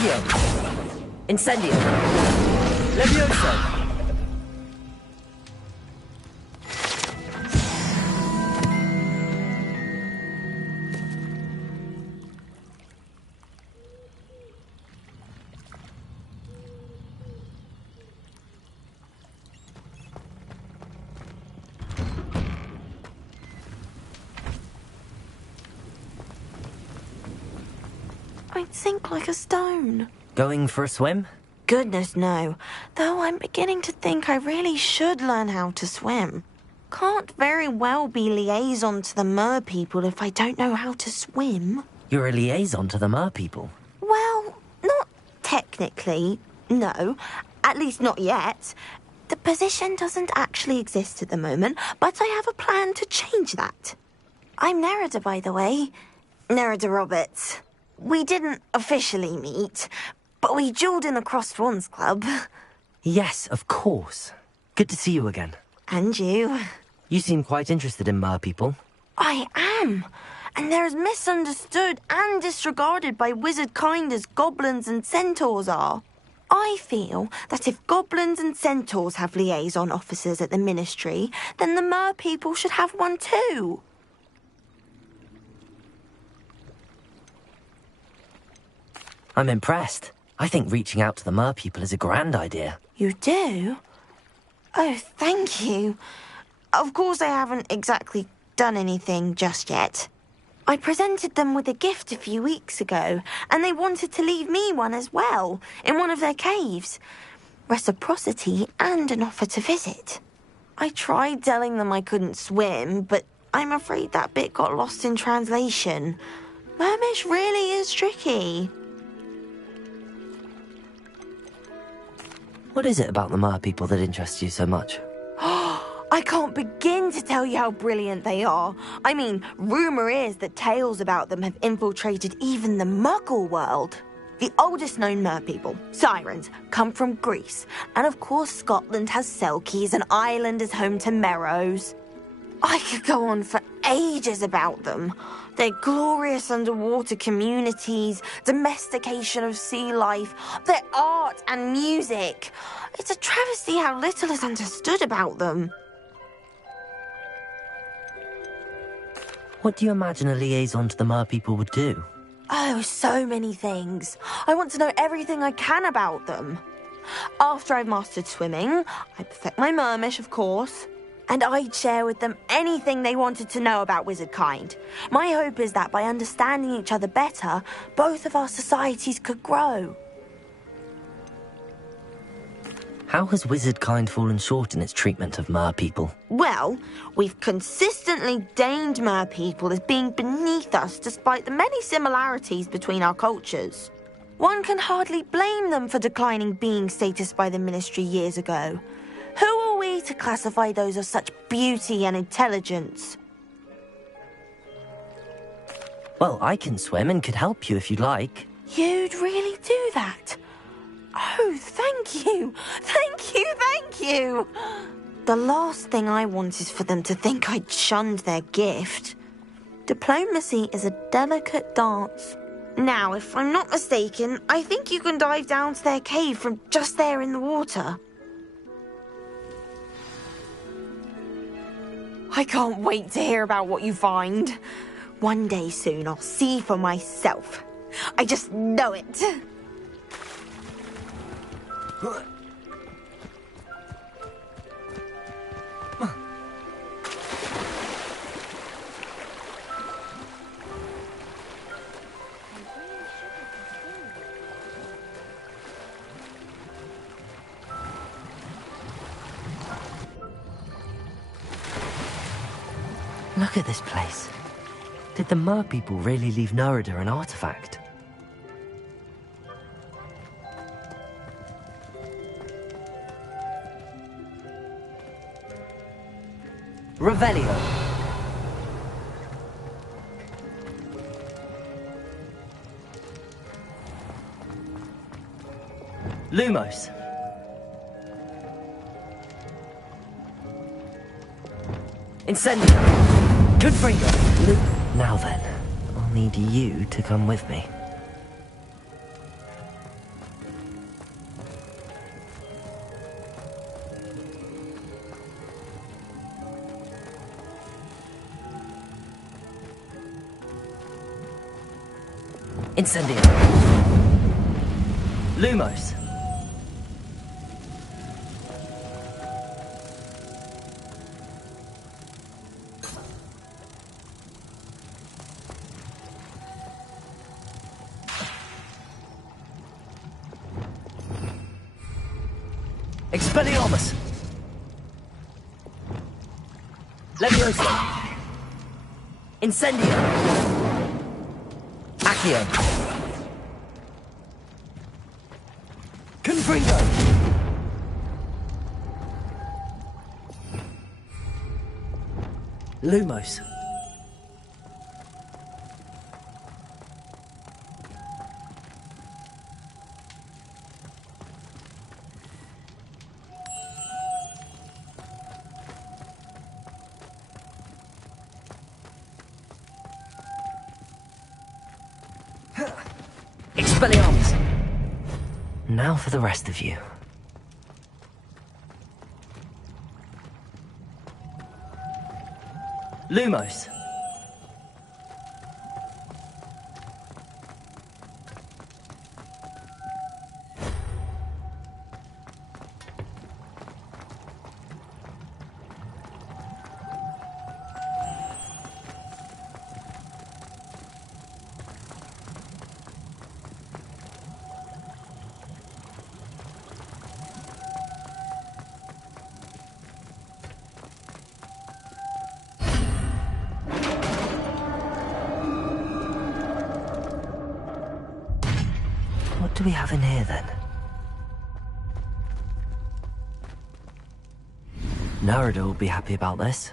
Accio! Incendio! Levioso! I'd sink like a stone. Going for a swim? Goodness, no. Though I'm beginning to think I really should learn how to swim. Can't very well be liaison to the mer people if I don't know how to swim. You're a liaison to the mer people? Well, not technically, no. At least not yet. The position doesn't actually exist at the moment, but I have a plan to change that. I'm Nerida, by the way. Nerida Roberts. We didn't officially meet, but we duelled in the Crossed Swans Club. Yes, of course. Good to see you again. And you. You seem quite interested in mer people. I am. And they're as misunderstood and disregarded by wizard kind as goblins and centaurs are. I feel that if goblins and centaurs have liaison officers at the ministry, then the mer people should have one too. I'm impressed. I think reaching out to the mer people is a grand idea. You do? Oh, thank you. Of course I haven't exactly done anything just yet. I presented them with a gift a few weeks ago, and they wanted to leave me one as well, in one of their caves. Reciprocity and an offer to visit. I tried telling them I couldn't swim, but I'm afraid that bit got lost in translation. Mermish really is tricky. What is it about the mer people that interests you so much? I can't begin to tell you how brilliant they are. I mean, rumour is that tales about them have infiltrated even the Muggle world. The oldest known mer people, sirens, come from Greece. And of course Scotland has Selkies and Ireland is home to Merrows. I could go on for ages about them. Their glorious underwater communities, domestication of sea life, their art and music. It's a travesty how little is understood about them. What do you imagine a liaison to the mer people would do? Oh, so many things. I want to know everything I can about them. After I've mastered swimming, I perfect my mermish, of course. And I'd share with them anything they wanted to know about wizard kind. My hope is that by understanding each other better, both of our societies could grow. How has wizard kind fallen short in its treatment of mer people? Well, we've consistently deigned mer people as being beneath us despite the many similarities between our cultures. One can hardly blame them for declining being status by the ministry years ago. Who are we to classify those of such beauty and intelligence? Well, I can swim and could help you if you'd like. You'd really do that? Oh, thank you! Thank you, thank you! The last thing I want is for them to think I'd shunned their gift. Diplomacy is a delicate dance. Now, if I'm not mistaken, I think you can dive down to their cave from just there in the water. I can't wait to hear about what you find. One day soon I'll see for myself. I just know it. Look at this place. Did the mer people really leave Nerida an artifact? Revelio. Lumos. Incendio. Confringo. Now then, I'll need you to come with me. Incendio. Lumos. Expelliarmus! Leviosa! Incendio! Accio! Confringo! Lumos! Expelliarmus! Now for the rest of you. Lumos! What do we have in here, then? Narada will be happy about this.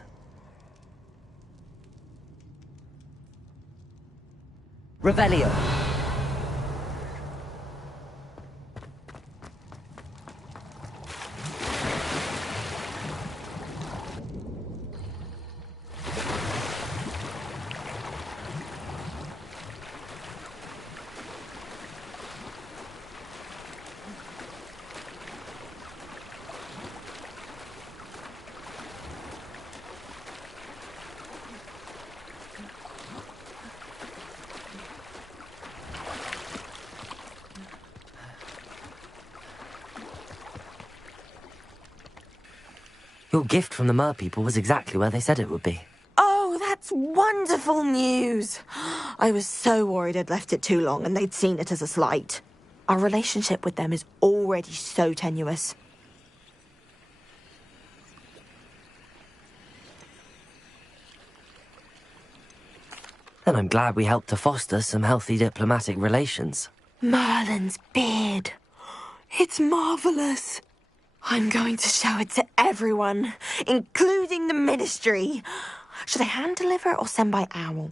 Revelio. Your gift from the Mer people was exactly where they said it would be. Oh, that's wonderful news. I was so worried I'd left it too long and they'd seen it as a slight. Our relationship with them is already so tenuous. And I'm glad we helped to foster some healthy diplomatic relations. Merlin's beard. It's marvelous. I'm going to show it to everyone, including the Ministry. Should I hand deliver it or send by owl?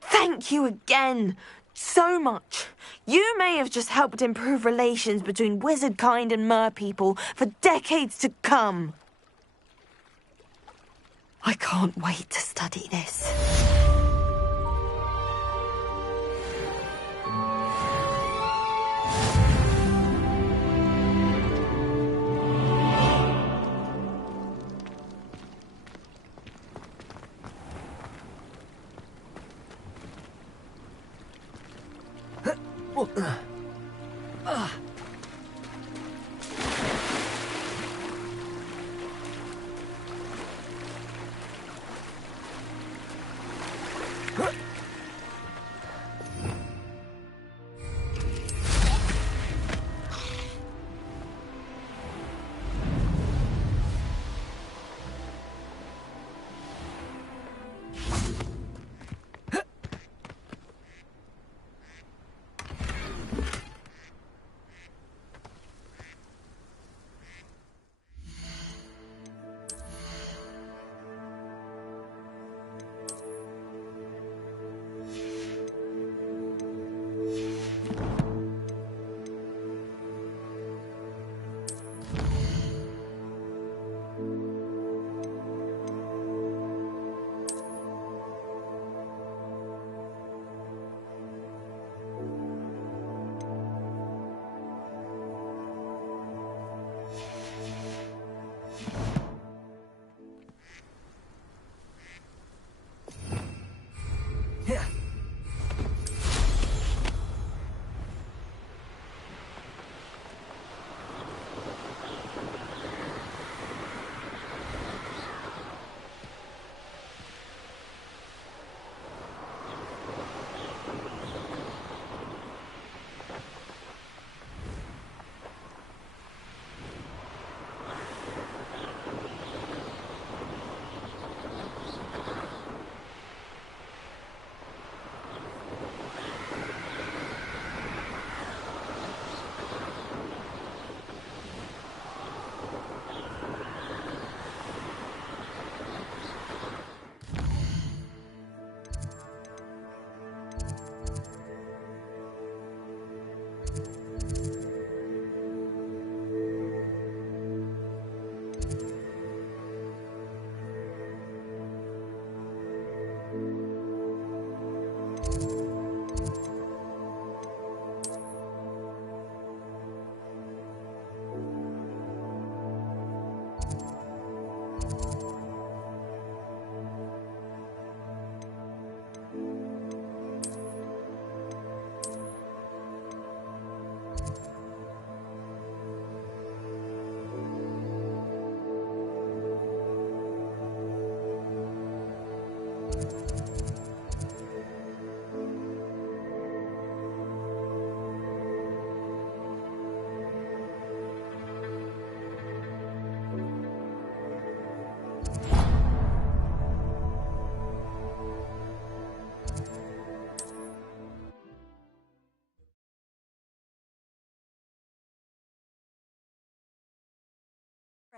Thank you again so much. You may have just helped improve relations between wizard kind and mer people for decades to come. I can't wait to study this.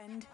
friend.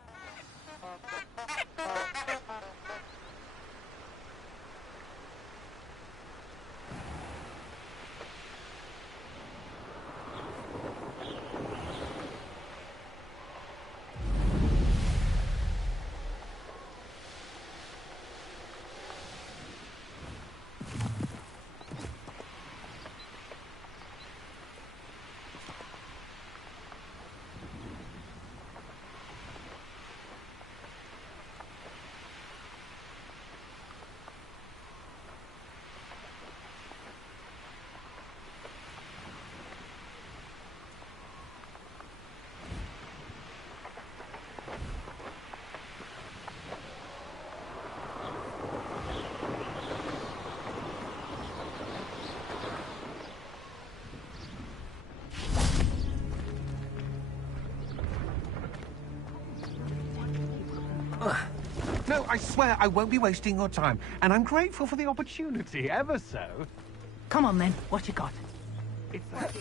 No, I swear I won't be wasting your time, and I'm grateful for the opportunity, ever so. Come on then, what you got? It's that...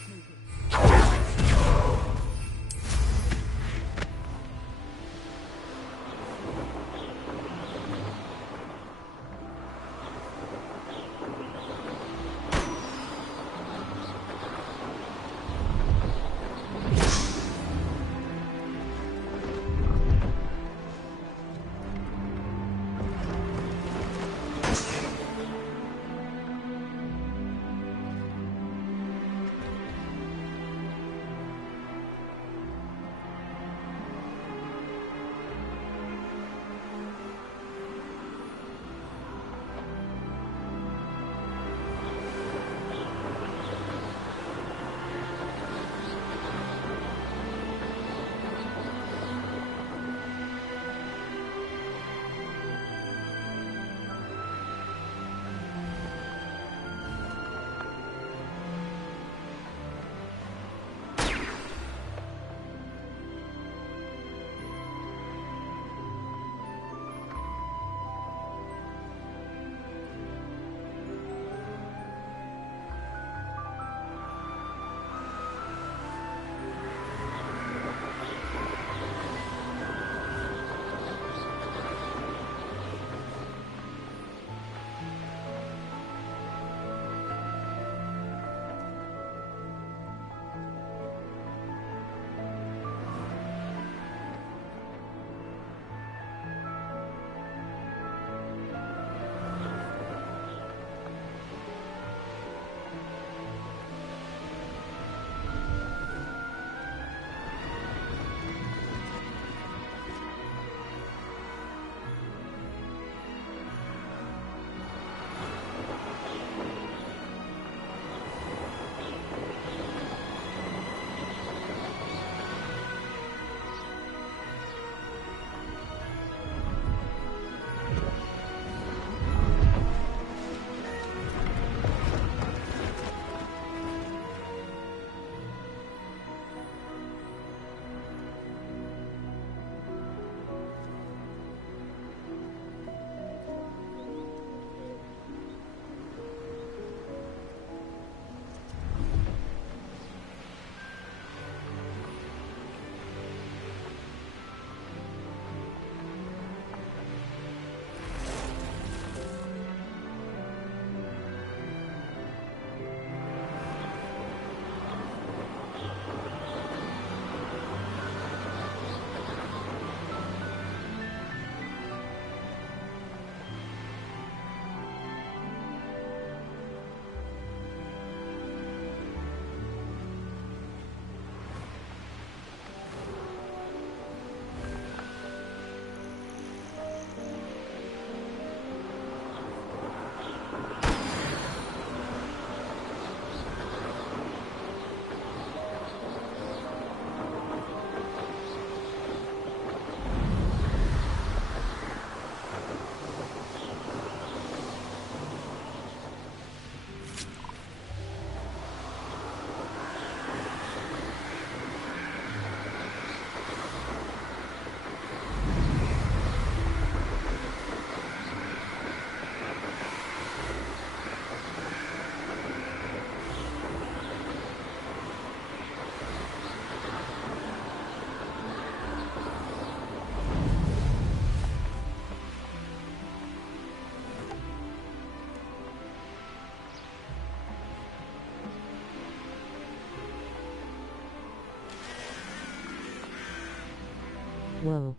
Whoa.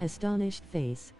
Astonished face.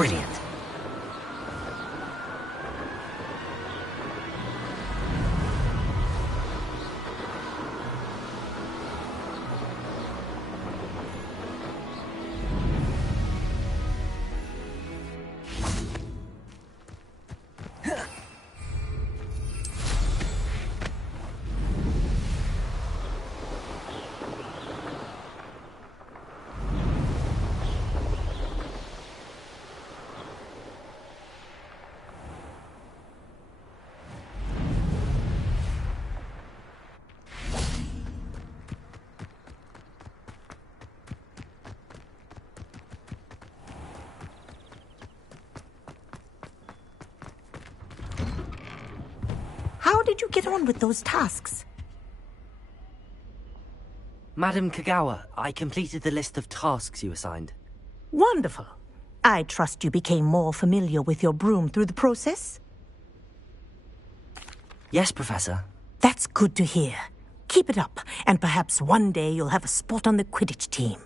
Brilliant. How did you get on with those tasks? Madam Kagawa, I completed the list of tasks you assigned. Wonderful. I trust you became more familiar with your broom through the process? Yes, Professor. That's good to hear. Keep it up, and perhaps one day you'll have a spot on the Quidditch team.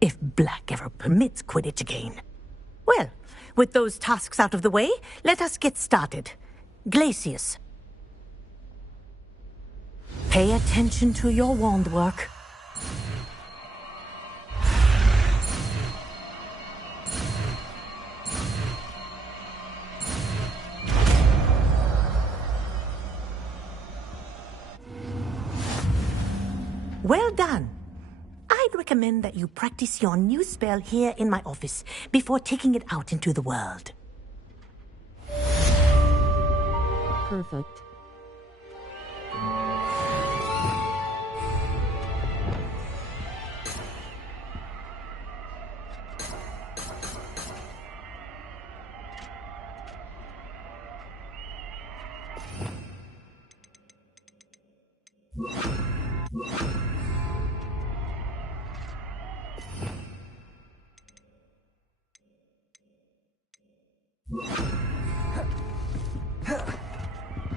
If Black ever permits Quidditch again. Well, with those tasks out of the way, let us get started. Glacius. Pay attention to your wand work. Well done. I'd recommend that you practice your new spell here in my office before taking it out into the world. Perfect.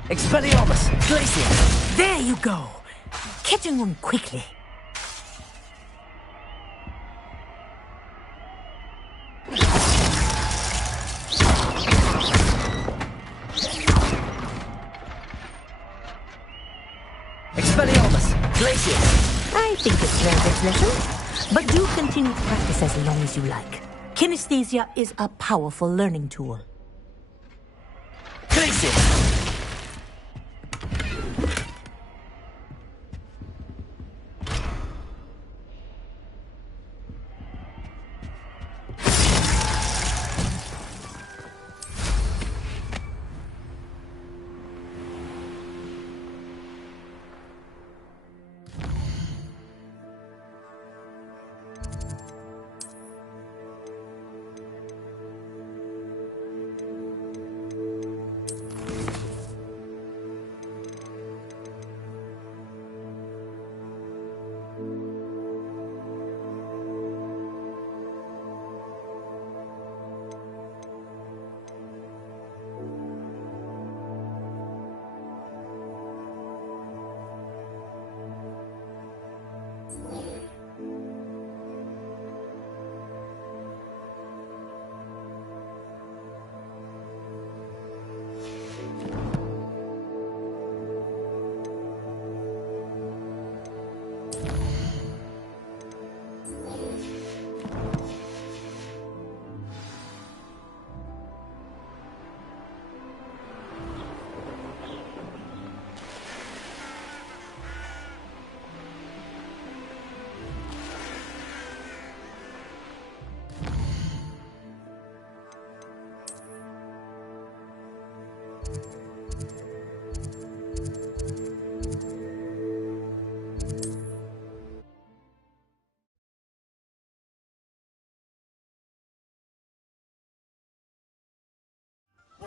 Expelliarmus! Glacier! There you go. Catching on quickly. Expelliarmus! Glacier! I think it's learned its lesson, but do continue to practice as long as you like. Kinesthesia is a powerful learning tool. Glacier!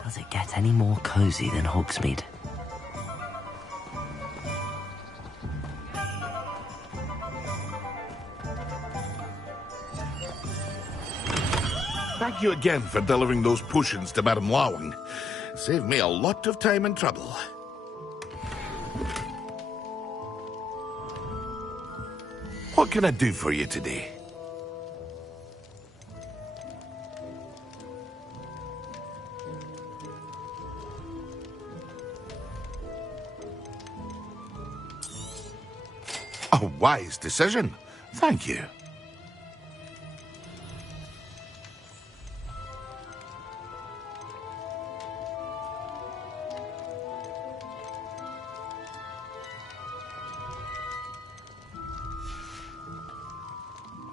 Does it get any more cozy than Hogsmeade? Thank you again for delivering those potions to Madame Lawing. Saved me a lot of time and trouble. What can I do for you today? A wise decision. Thank you.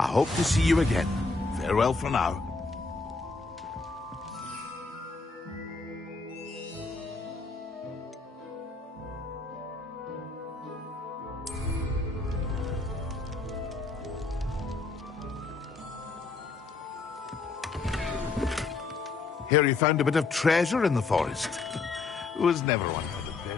I hope to see you again. Farewell for now. Here you found a bit of treasure in the forest. Was never one for the dead.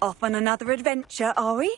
Off on another adventure, are we?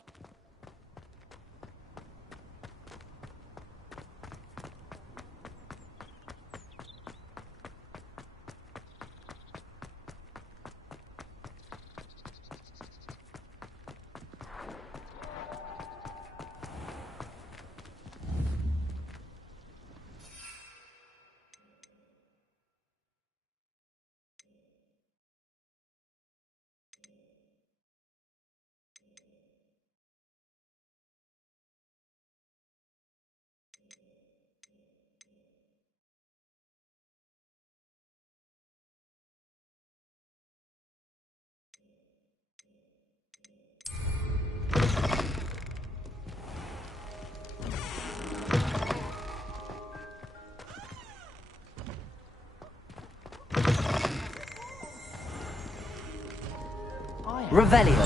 Revelio.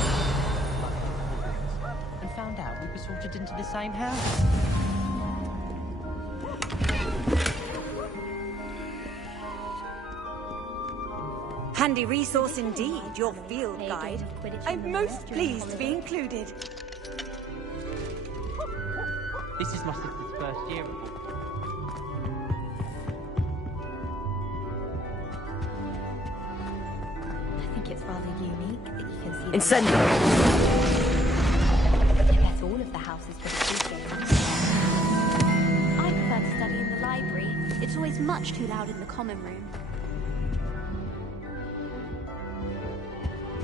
And found out we were sorted into the same house. Handy resource indeed, your field guide. I'm most pleased to be included. This is my sister's first year. I think it's rather unique that you can see... Incendio! I bet all of the houses for the food games. I prefer to study in the library. It's always much too loud in the common room.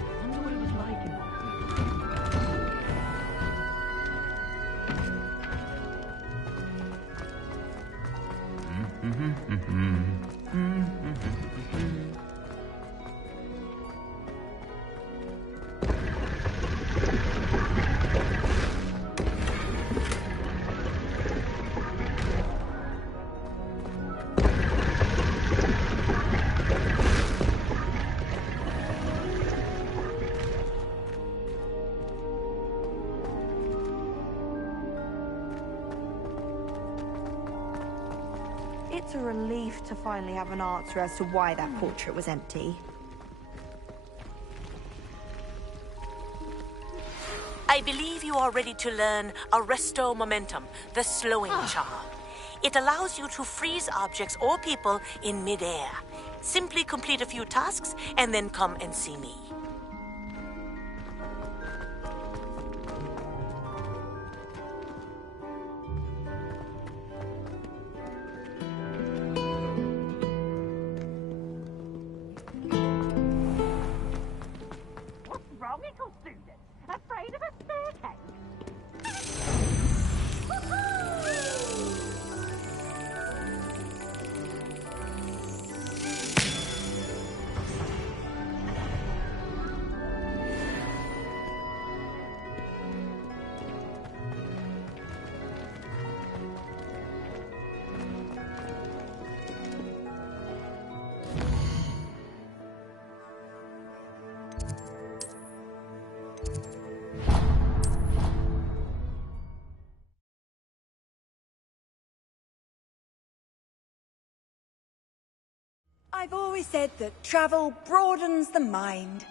I wonder what it was like in It's a relief to finally have an answer as to why that portrait was empty. I believe you are ready to learn Arresto Momentum, the slowing charm. It allows you to freeze objects or people in midair. Simply complete a few tasks and then come and see me. What's wrong, little student? Afraid of a staircase? I've always said that travel broadens the mind.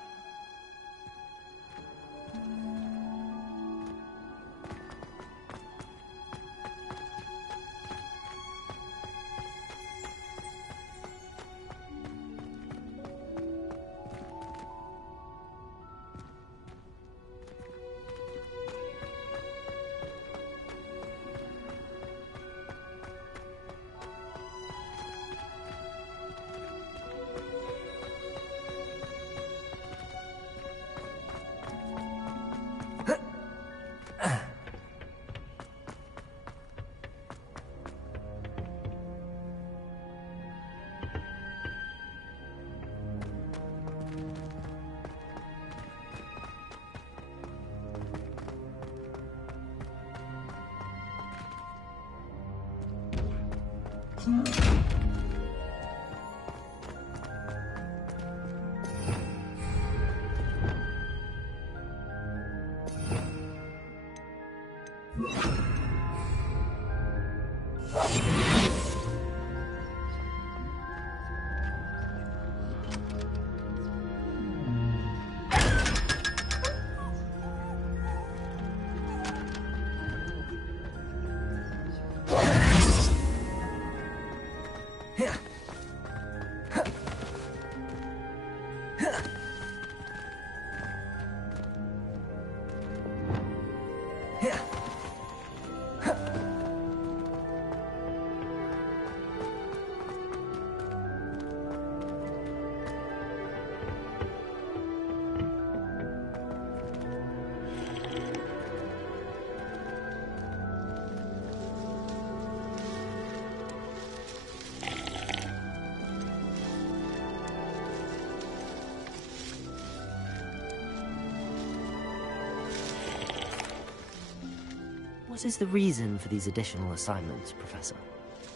What is the reason for these additional assignments, Professor?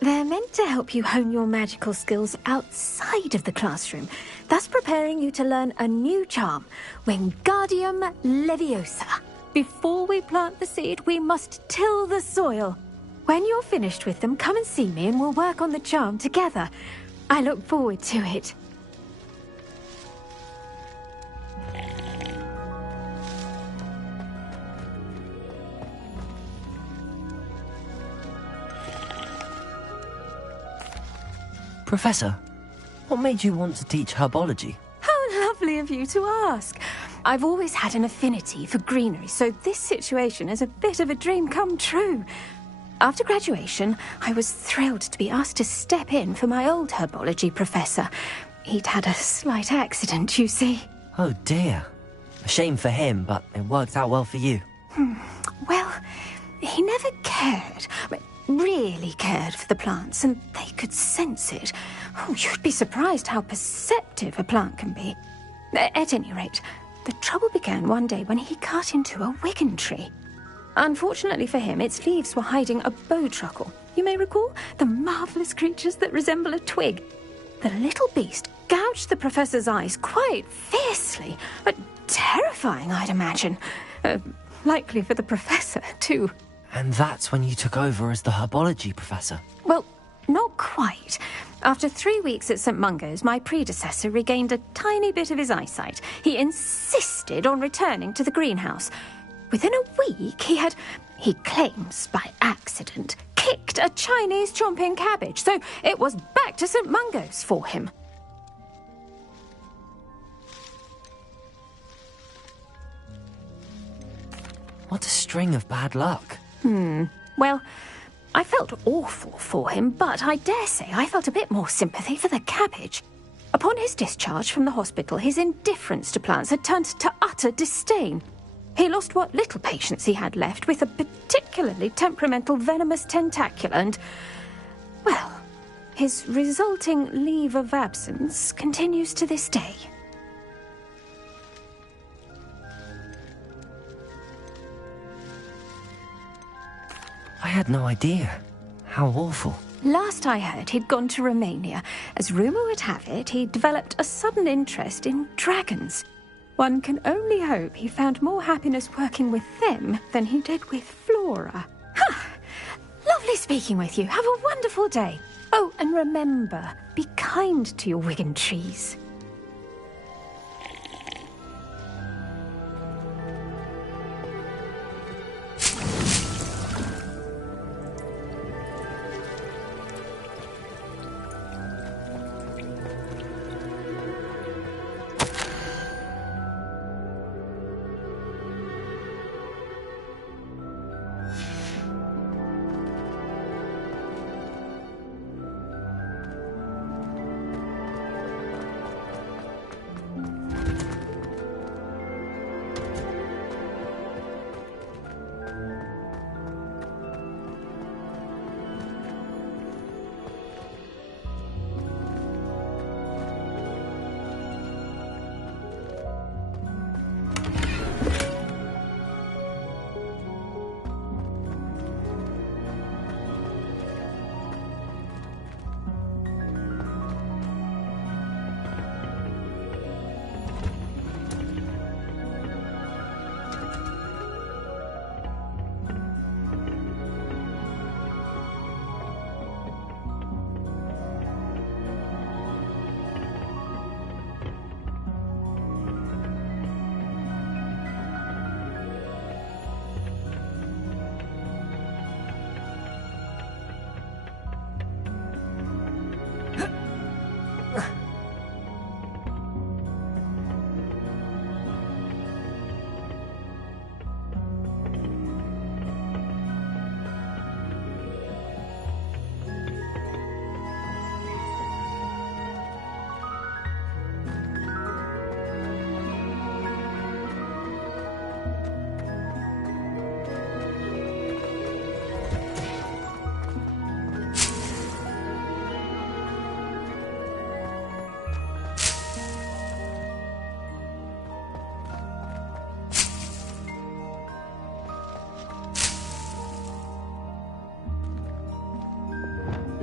They're meant to help you hone your magical skills outside of the classroom, thus preparing you to learn a new charm, Wingardium Leviosa. Before we plant the seed, we must till the soil. When you're finished with them, come and see me and we'll work on the charm together. I look forward to it. Professor, what made you want to teach herbology? How lovely of you to ask. I've always had an affinity for greenery, so this situation is a bit of a dream come true. After graduation, I was thrilled to be asked to step in for my old herbology professor. He'd had a slight accident, you see. Oh dear. A shame for him, but it worked out well for you. Well, he never cared, really cared for the plants, and they could sense it. Oh, you'd be surprised how perceptive a plant can be. At any rate, the trouble began one day when he cut into a wigan tree. Unfortunately for him, its leaves were hiding a bowtruckle. You may recall the marvellous creatures that resemble a twig. The little beast gouged the professor's eyes quite fiercely, but terrifying, I'd imagine. Likely for the professor, too. And that's when you took over as the herbology professor? Well, not quite. After 3 weeks at St. Mungo's, my predecessor regained a tiny bit of his eyesight. He insisted on returning to the greenhouse. Within a week, he claims by accident, kicked a Chinese chomping cabbage, so it was back to St. Mungo's for him. What a string of bad luck. Well, I felt awful for him, but I dare say I felt a bit more sympathy for the cabbage. Upon his discharge from the hospital, his indifference to plants had turned to utter disdain. He lost what little patience he had left with a particularly temperamental venomous tentacula and, well, his resulting leave of absence continues to this day. I had no idea. How awful. Last I heard, he'd gone to Romania. As rumour would have it, he'd developed a sudden interest in dragons. One can only hope he found more happiness working with them than he did with Flora. Lovely speaking with you. Have a wonderful day. Oh, and remember, be kind to your wigan trees.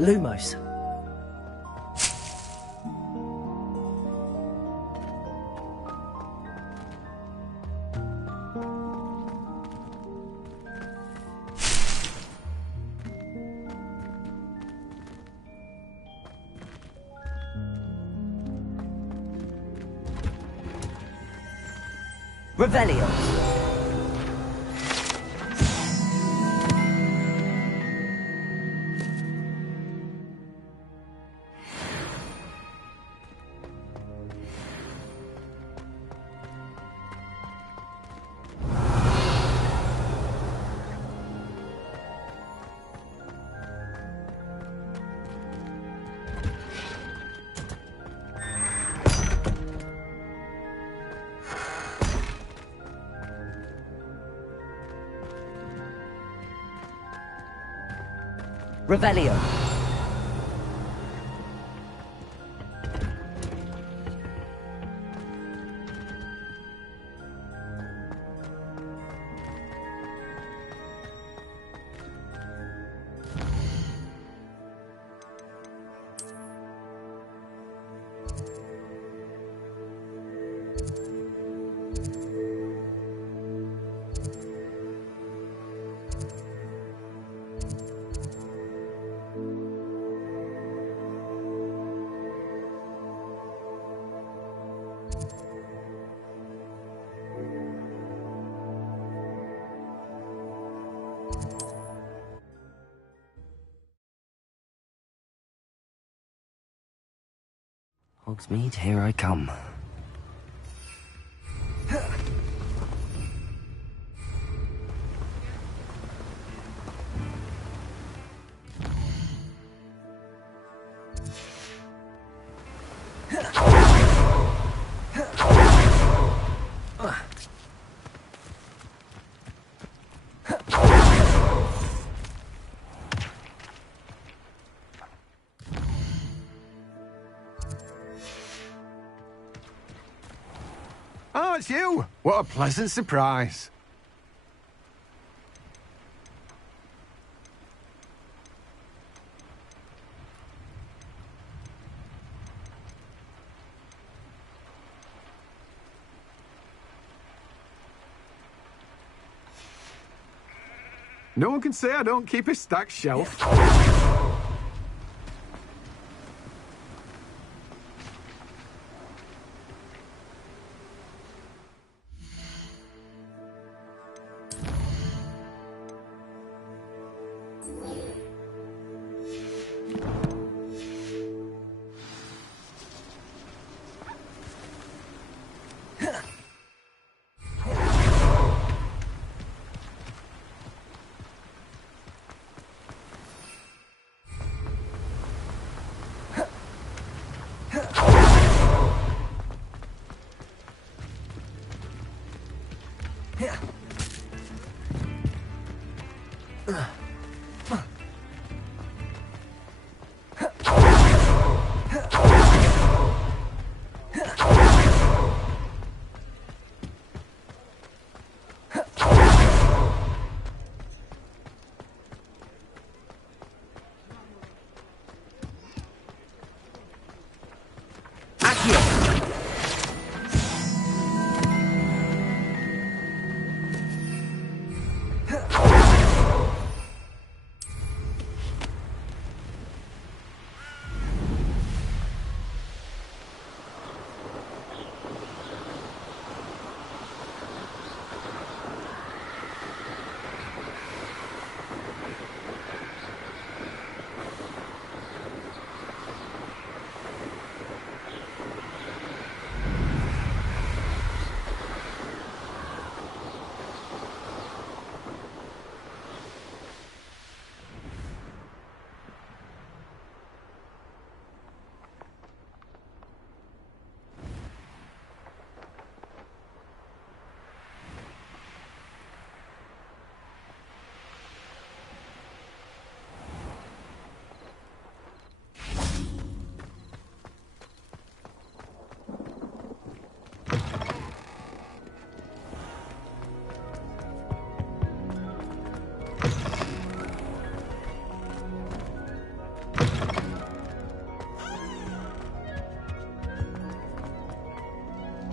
Lumos. Revelio. Revelio. Hogsmeade, here I come. Oh, it's you! What a pleasant surprise. No one can say I don't keep a stacked shelf.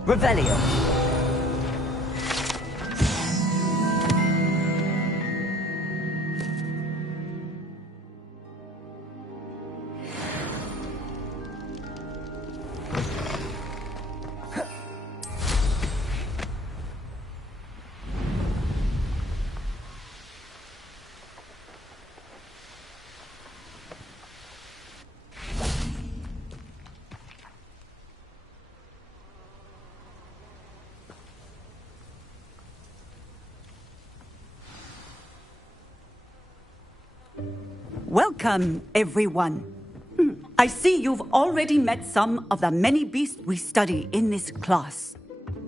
Revelio. Welcome, everyone. I see you've already met some of the many beasts we study in this class.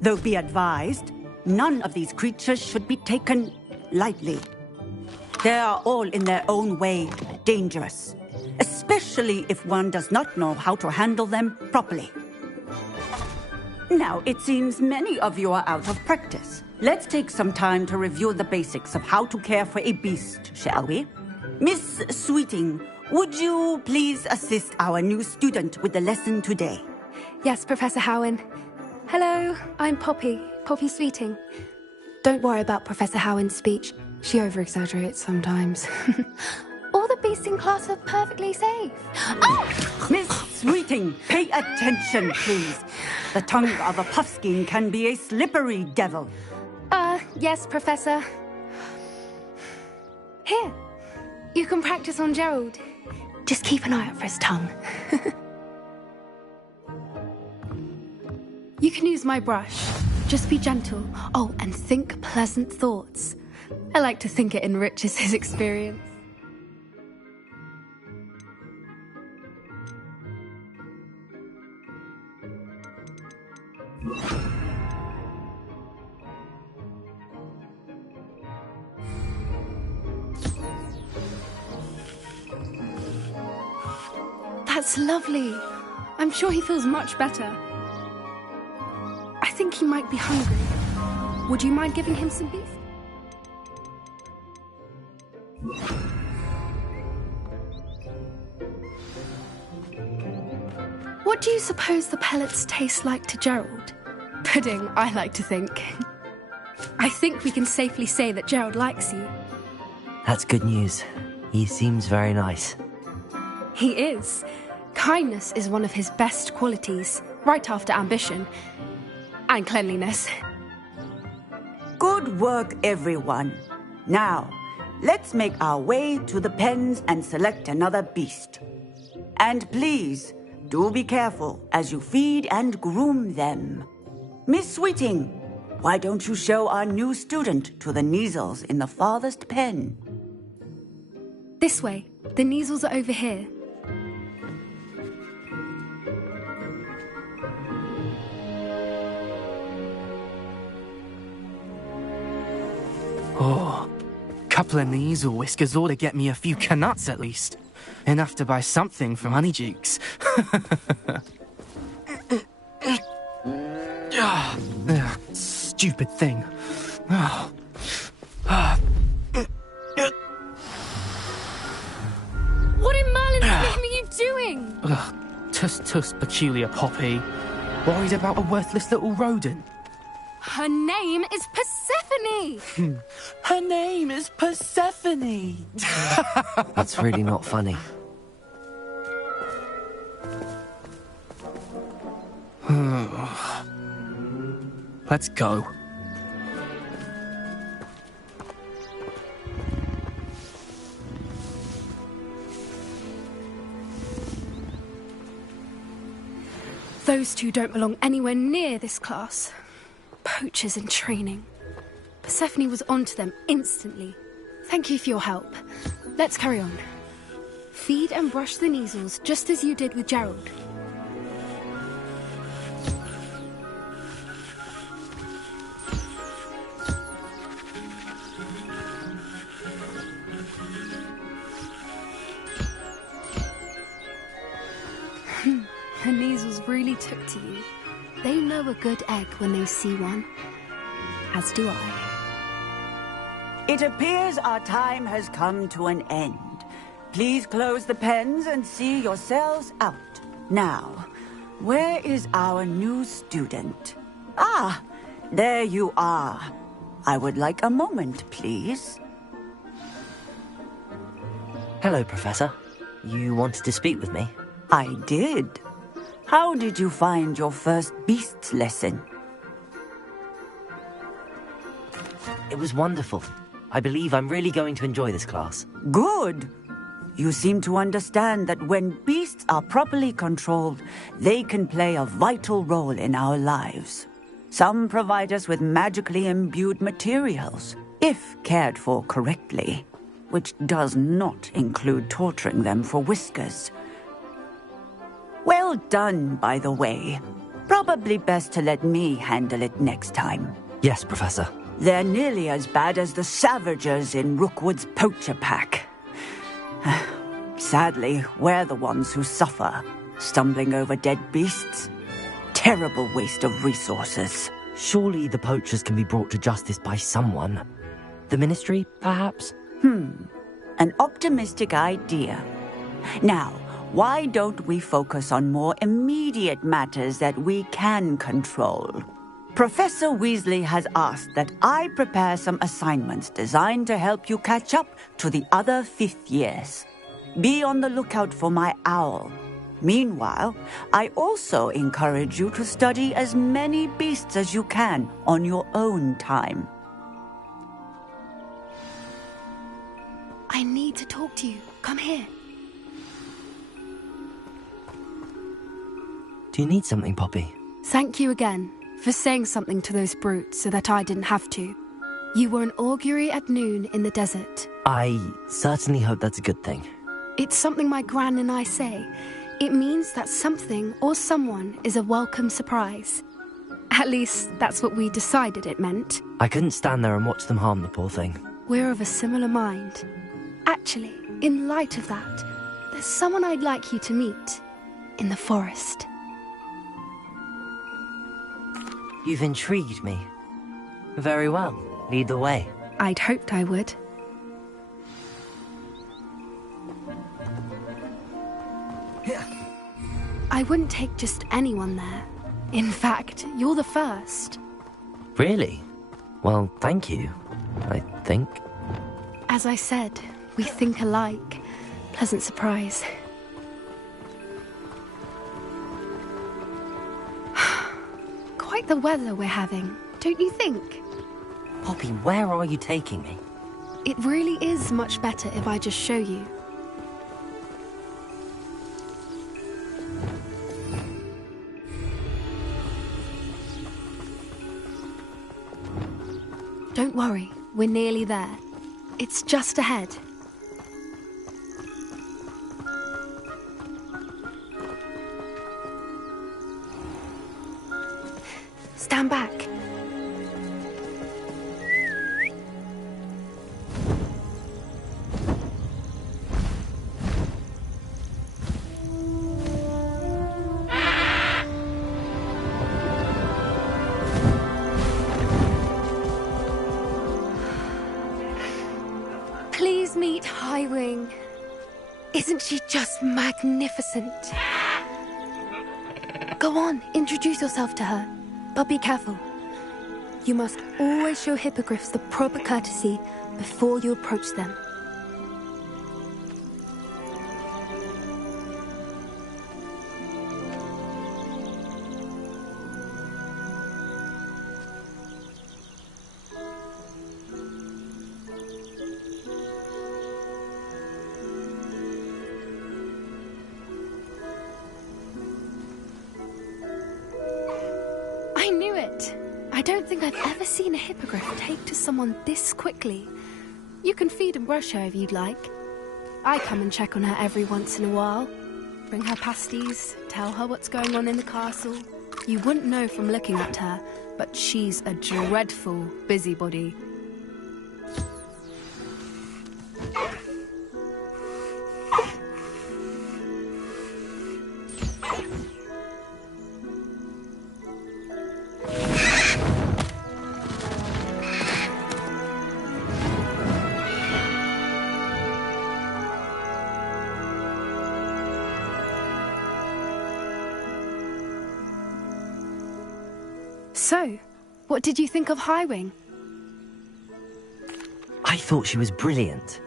Though be advised, none of these creatures should be taken lightly. They are all in their own way dangerous, especially if one does not know how to handle them properly. Now, it seems many of you are out of practice. Let's take some time to review the basics of how to care for a beast, shall we? Miss Sweeting, would you please assist our new student with the lesson today? Yes, Professor Howen. Hello, I'm Poppy Sweeting. Don't worry about Professor Howen's speech. She over-exaggerates sometimes. All the beasts in class are perfectly safe. Oh! Miss Sweeting, pay attention, please. The tongue of a puffskein can be a slippery devil. Yes, Professor. Here. You can practice on Gerald. Just keep an eye out for his tongue. You can use my brush. Just be gentle. Oh, and think pleasant thoughts. I like to think it enriches his experience. That's lovely. I'm sure he feels much better. I think he might be hungry. Would you mind giving him some beef? What do you suppose the pellets taste like to Gerald? Pudding, I like to think. I think we can safely say that Gerald likes you. That's good news. He seems very nice. He is. Kindness is one of his best qualities, right after ambition. And cleanliness. Good work, everyone. Now, let's make our way to the pens and select another beast. And please, do be careful as you feed and groom them. Miss Sweeting, why don't you show our new student to the Neasels in the farthest pen? This way. The Neasels are over here. Oh, couple of Neasel whiskers ought to get me a few canuts at least. Enough to buy something from Honeydukes. Stupid thing. What in Merlin's name are you doing? Tuss, peculiar Poppy. Worried about a worthless little rodent. Her name is Persephone! Her name is Persephone! That's really not funny. Let's go. Those two don't belong anywhere near this class. Poachers in training. Persephone was onto them instantly. Thank you for your help. Let's carry on. Feed and brush the Neasels just as you did with Gerald. The Neasels really took to you. They know a good egg when they see one. As do I. It appears our time has come to an end. Please close the pens and see yourselves out. Now, where is our new student? Ah, there you are. I would like a moment, please. Hello, Professor. You wanted to speak with me? I did. How did you find your first beasts lesson? It was wonderful. I believe I'm really going to enjoy this class. Good. You seem to understand that when beasts are properly controlled, they can play a vital role in our lives. Some provide us with magically imbued materials, if cared for correctly, which does not include torturing them for whiskers. Well done, by the way. Probably best to let me handle it next time. Yes, Professor. They're nearly as bad as the Savagers in Rookwood's poacher pack. Sadly, we're the ones who suffer, stumbling over dead beasts. Terrible waste of resources. Surely the poachers can be brought to justice by someone. The Ministry, perhaps? An optimistic idea. Now, why don't we focus on more immediate matters that we can control? Professor Weasley has asked that I prepare some assignments designed to help you catch up to the other fifth years. Be on the lookout for my owl. Meanwhile, I also encourage you to study as many beasts as you can on your own time. I need to talk to you. Come here. Do you need something, Poppy? Thank you again for saying something to those brutes so that I didn't have to. You were an augury at noon in the desert. I certainly hope that's a good thing. It's something my gran and I say. It means that something or someone is a welcome surprise. At least, that's what we decided it meant. I couldn't stand there and watch them harm the poor thing. We're of a similar mind. Actually, in light of that, there's someone I'd like you to meet. In the forest. You've intrigued me. Very well. Lead the way. I'd hoped I would. I wouldn't take just anyone there. In fact, you're the first. Really? Well, thank you, I think. As I said, we think alike. Pleasant surprise. Quite the weather we're having, don't you think? Poppy, where are you taking me? It really is much better if I just show you. Don't worry, we're nearly there. It's just ahead. Stand back. Please meet Highwing. Isn't she just magnificent? Go on, introduce yourself to her. But be careful. You must always show hippogriffs the proper courtesy before you approach them. I knew it! I don't think I've ever seen a hippogriff take to someone this quickly. You can feed and brush her if you'd like. I come and check on her every once in a while. Bring her pasties, tell her what's going on in the castle. You wouldn't know from looking at her, but she's a dreadful busybody. So, what did you think of Highwing? I thought she was brilliant.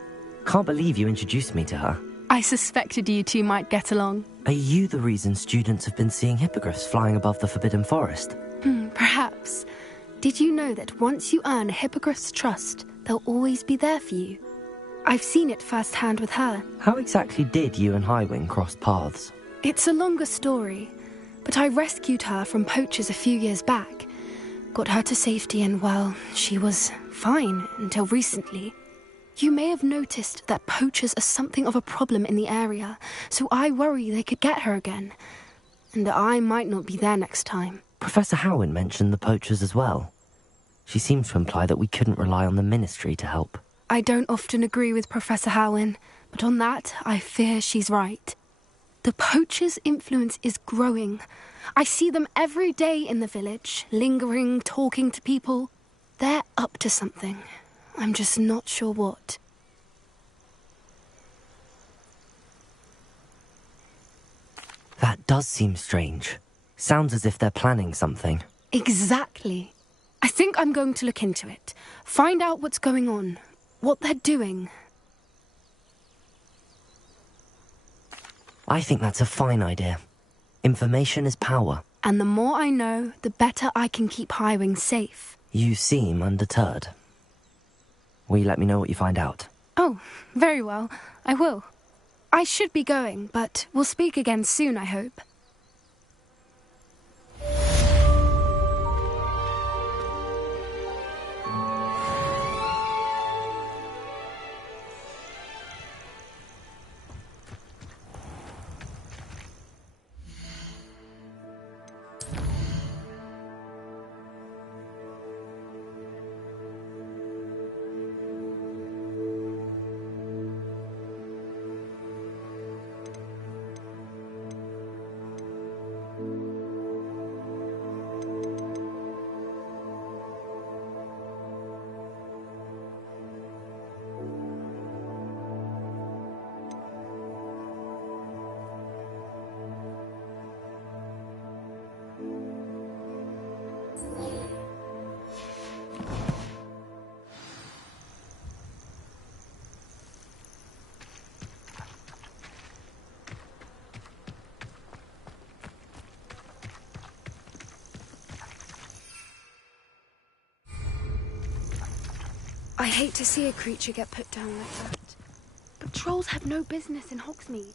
Can't believe you introduced me to her. I suspected you two might get along. Are you the reason students have been seeing hippogriffs flying above the Forbidden Forest? Perhaps. Did you know that once you earn a hippogriff's trust, they'll always be there for you? I've seen it firsthand with her. How exactly did you and Highwing cross paths? It's a longer story, but I rescued her from poachers a few years back. Got her to safety and, well, she was fine until recently. You may have noticed that poachers are something of a problem in the area, so I worry they could get her again. And I might not be there next time. Professor Howin mentioned the poachers as well. She seemed to imply that we couldn't rely on the Ministry to help. I don't often agree with Professor Howin, but on that, I fear she's right. The poachers' influence is growing. I see them every day in the village, lingering, talking to people. They're up to something. I'm just not sure what. That does seem strange. Sounds as if they're planning something. Exactly. I think I'm going to look into it. Find out what's going on. What they're doing. I think that's a fine idea. Information is power. And the more I know, the better I can keep Highwing safe. You seem undeterred. Will you let me know what you find out? Oh, very well. I will. I should be going, but we'll speak again soon, I hope. I hate to see a creature get put down like that. But trolls have no business in Hogsmeade.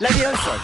Levioso!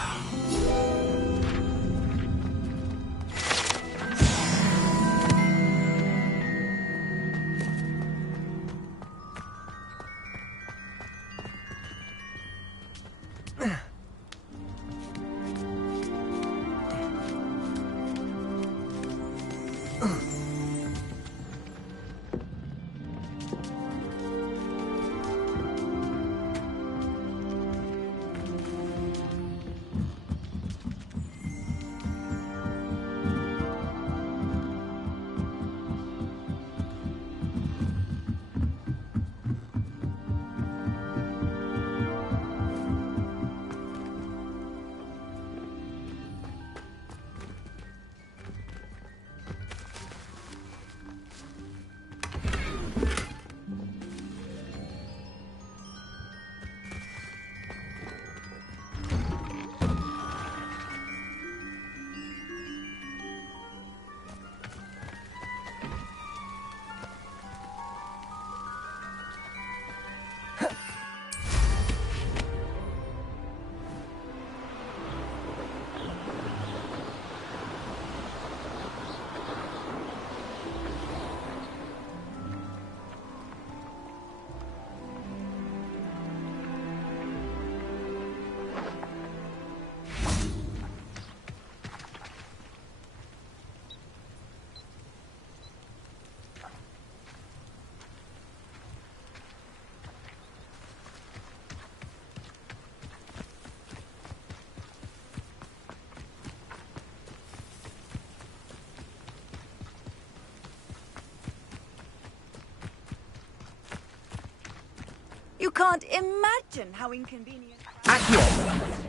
can't imagine how inconvenient. Accio!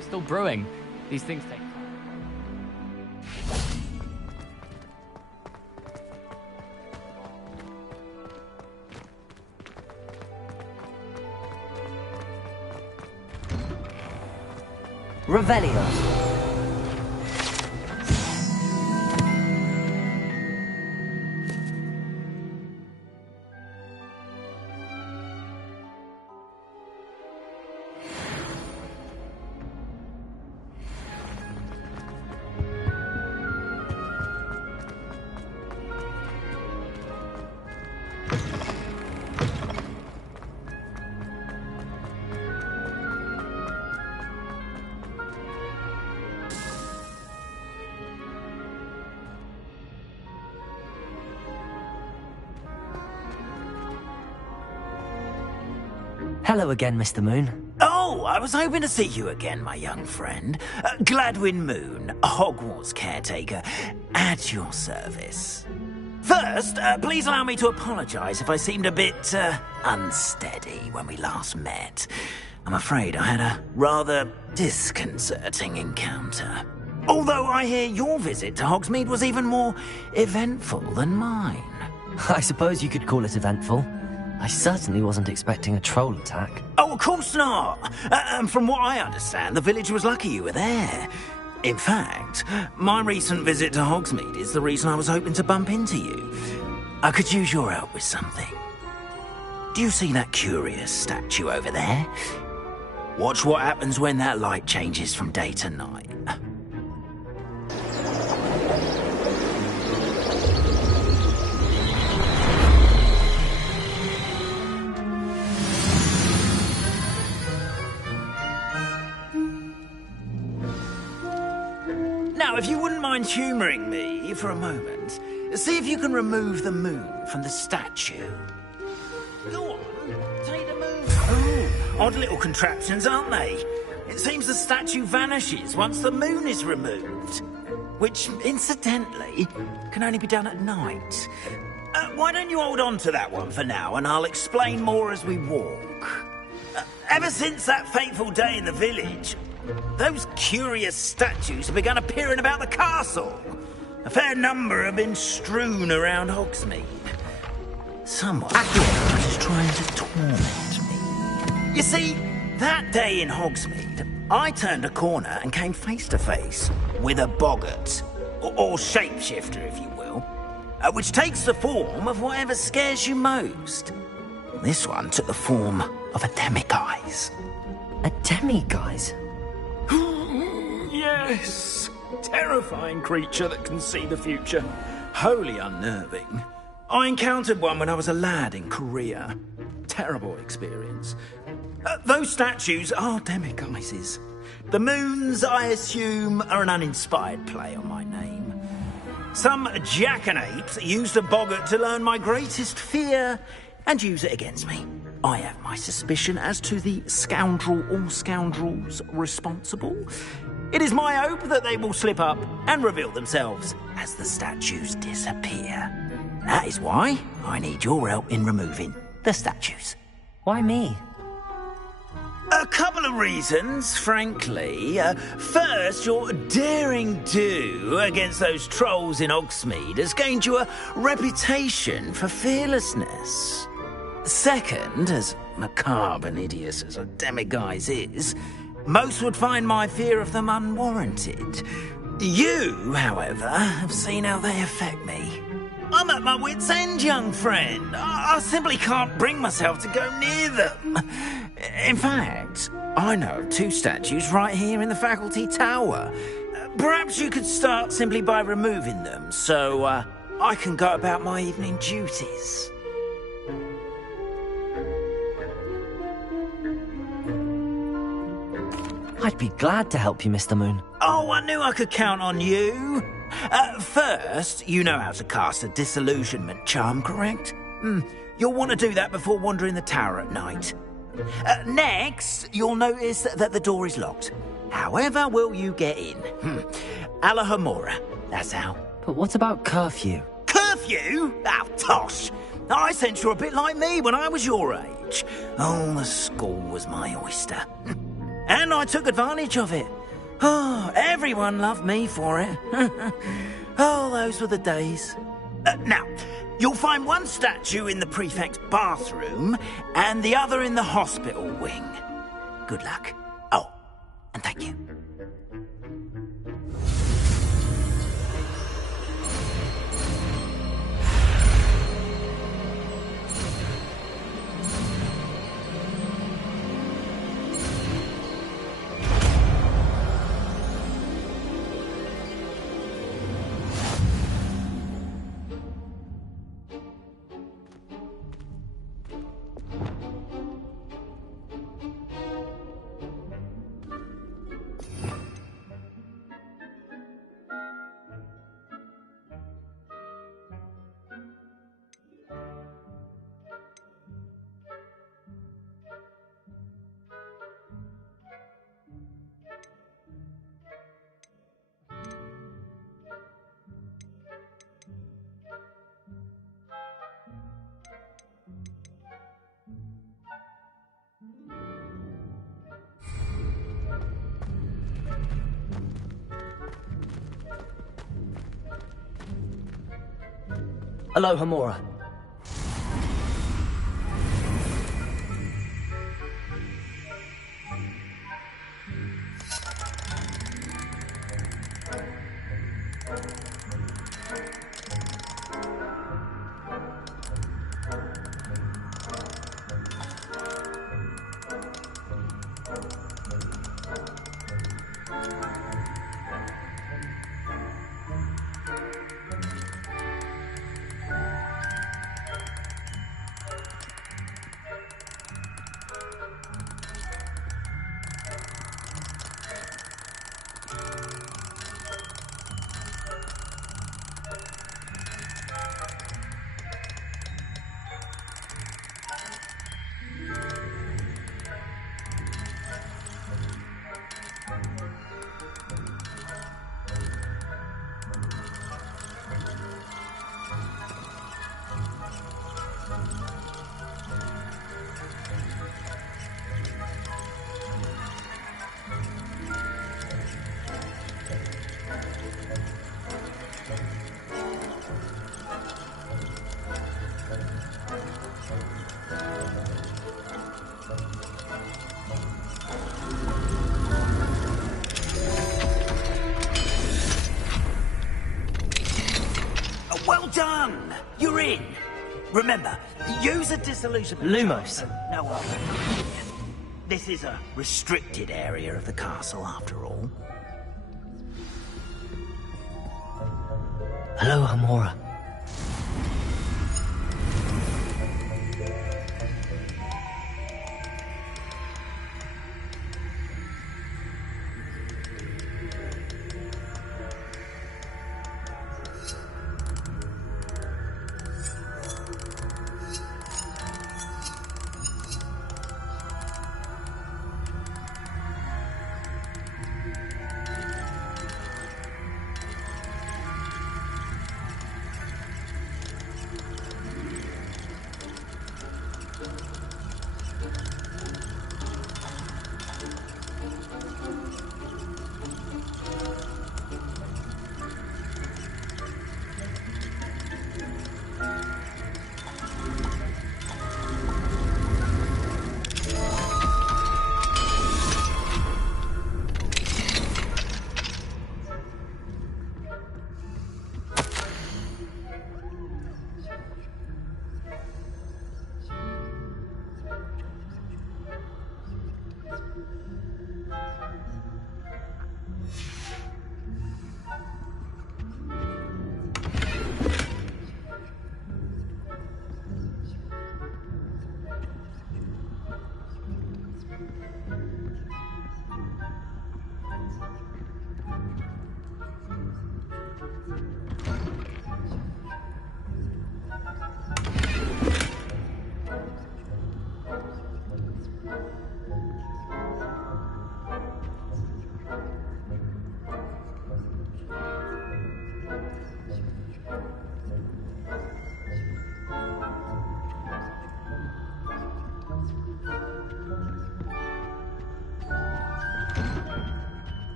Still brewing. These things take time. Revelio. Hello again, Mr. Moon. Oh, I was hoping to see you again, my young friend. Gladwin Moon, Hogwarts caretaker, at your service. First, please allow me to apologise if I seemed a bit unsteady when we last met. I'm afraid I had a rather disconcerting encounter. Although I hear your visit to Hogsmeade was even more eventful than mine. I suppose you could call it eventful. I certainly wasn't expecting a troll attack. Oh, of course not! And from what I understand, the village was lucky you were there. In fact, my recent visit to Hogsmeade is the reason I was hoping to bump into you. I could use your help with something. Do you see that curious statue over there? Watch what happens when that light changes from day to night. mind humouring me for a moment? See if you can remove the moon from the statue. Go on, take the moon. Oh, odd little contraptions, aren't they? It seems the statue vanishes once the moon is removed. Which, incidentally, can only be done at night. Why don't you hold on to that one for now, and I'll explain more as we walk. Ever since that fateful day in the village, those curious statues have begun appearing about the castle. A fair number have been strewn around Hogsmeade. Someone is trying to torment me. You see, that day in Hogsmeade, I turned a corner and came face to face with a boggart, or shapeshifter, if you will, which takes the form of whatever scares you most. This one took the form of a demiguise. A demiguise? Yes. Terrifying creature that can see the future. Wholly unnerving. I encountered one when I was a lad in Korea. Terrible experience. Those statues are demiguises. The moons, I assume, are an uninspired play on my name. Some jackanapes used a boggart to learn my greatest fear and use it against me. I have my suspicion as to the scoundrel or scoundrels responsible. It is my hope that they will slip up and reveal themselves as the statues disappear. That is why I need your help in removing the statues. Why me? A couple of reasons, frankly. First, your daring do against those trolls in Hogsmeade has gained you a reputation for fearlessness. Second, as macabre and hideous as a demiguise is, most would find my fear of them unwarranted. You, however, have seen how they affect me. I'm at my wit's end, young friend. I simply can't bring myself to go near them. In fact, I know of 2 statues right here in the faculty tower. Perhaps you could start simply by removing them, so I can go about my evening duties. I'd be glad to help you, Mr. Moon. Oh, I knew I could count on you. First, you know how to cast a disillusionment charm, correct? You'll want to do that before wandering the tower at night. Next, you'll notice that the door is locked. However will you get in? Alahomora, that's how. But what about curfew? Curfew? Oh, tosh. I sense you're a bit like me when I was your age. Oh, the school was my oyster. And I took advantage of it. Oh, everyone loved me for it. Oh, those were the days. Now, you'll find one statue in the prefect's bathroom and the other in the hospital wing. Good luck. Oh, and thank you. Alohomora. in. Remember, use a disillusionment. Lumos. No one. This is a restricted area of the castle, after all. Hello, Hamora.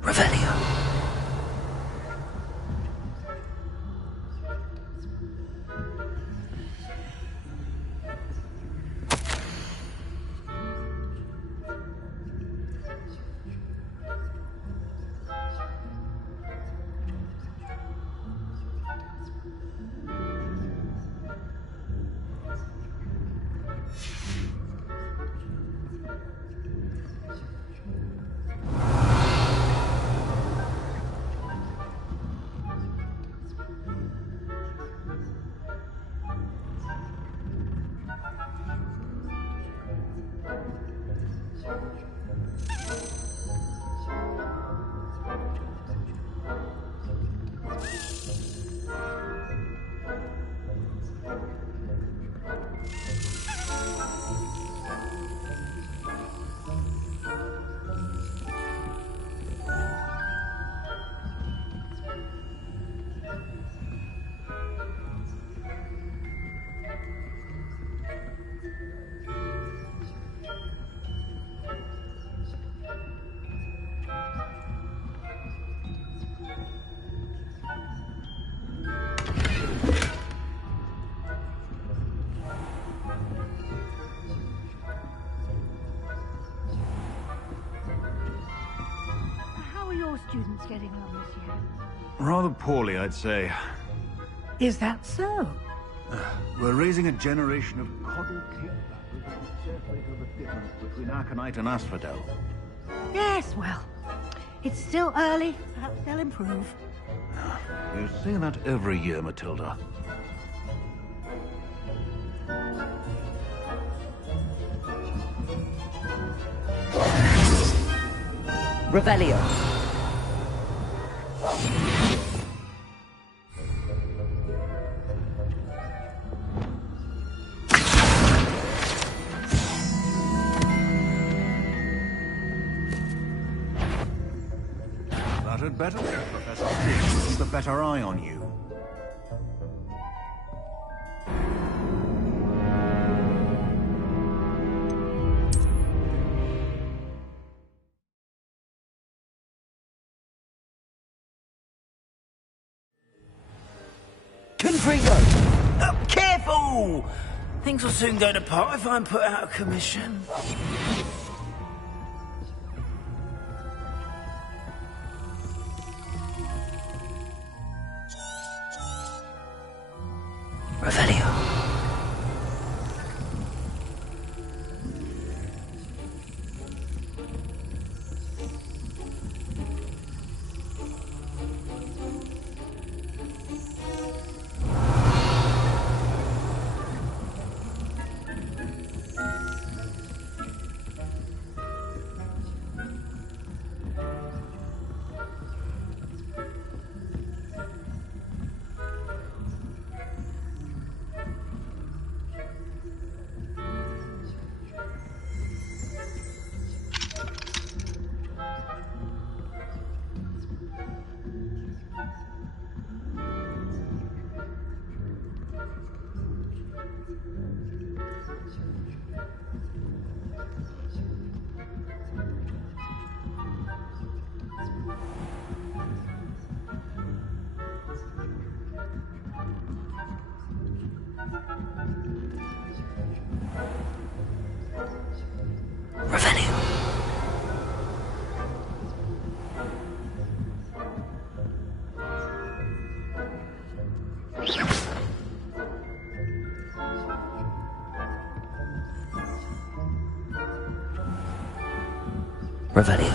Revelio. your students getting along this year? Rather poorly, I'd say. Is that so? We're raising a generation of coddled cake batters who don't dare tell the difference between Aconite and Asphodel. Yes, well, it's still early. Perhaps they'll improve. You say that every year, Matilda. Revelio. That had better be Professor Fig with a better eye on you. Confringo! Careful! Things will soon go to pot if I'm put out of commission. Revelio. Revelio.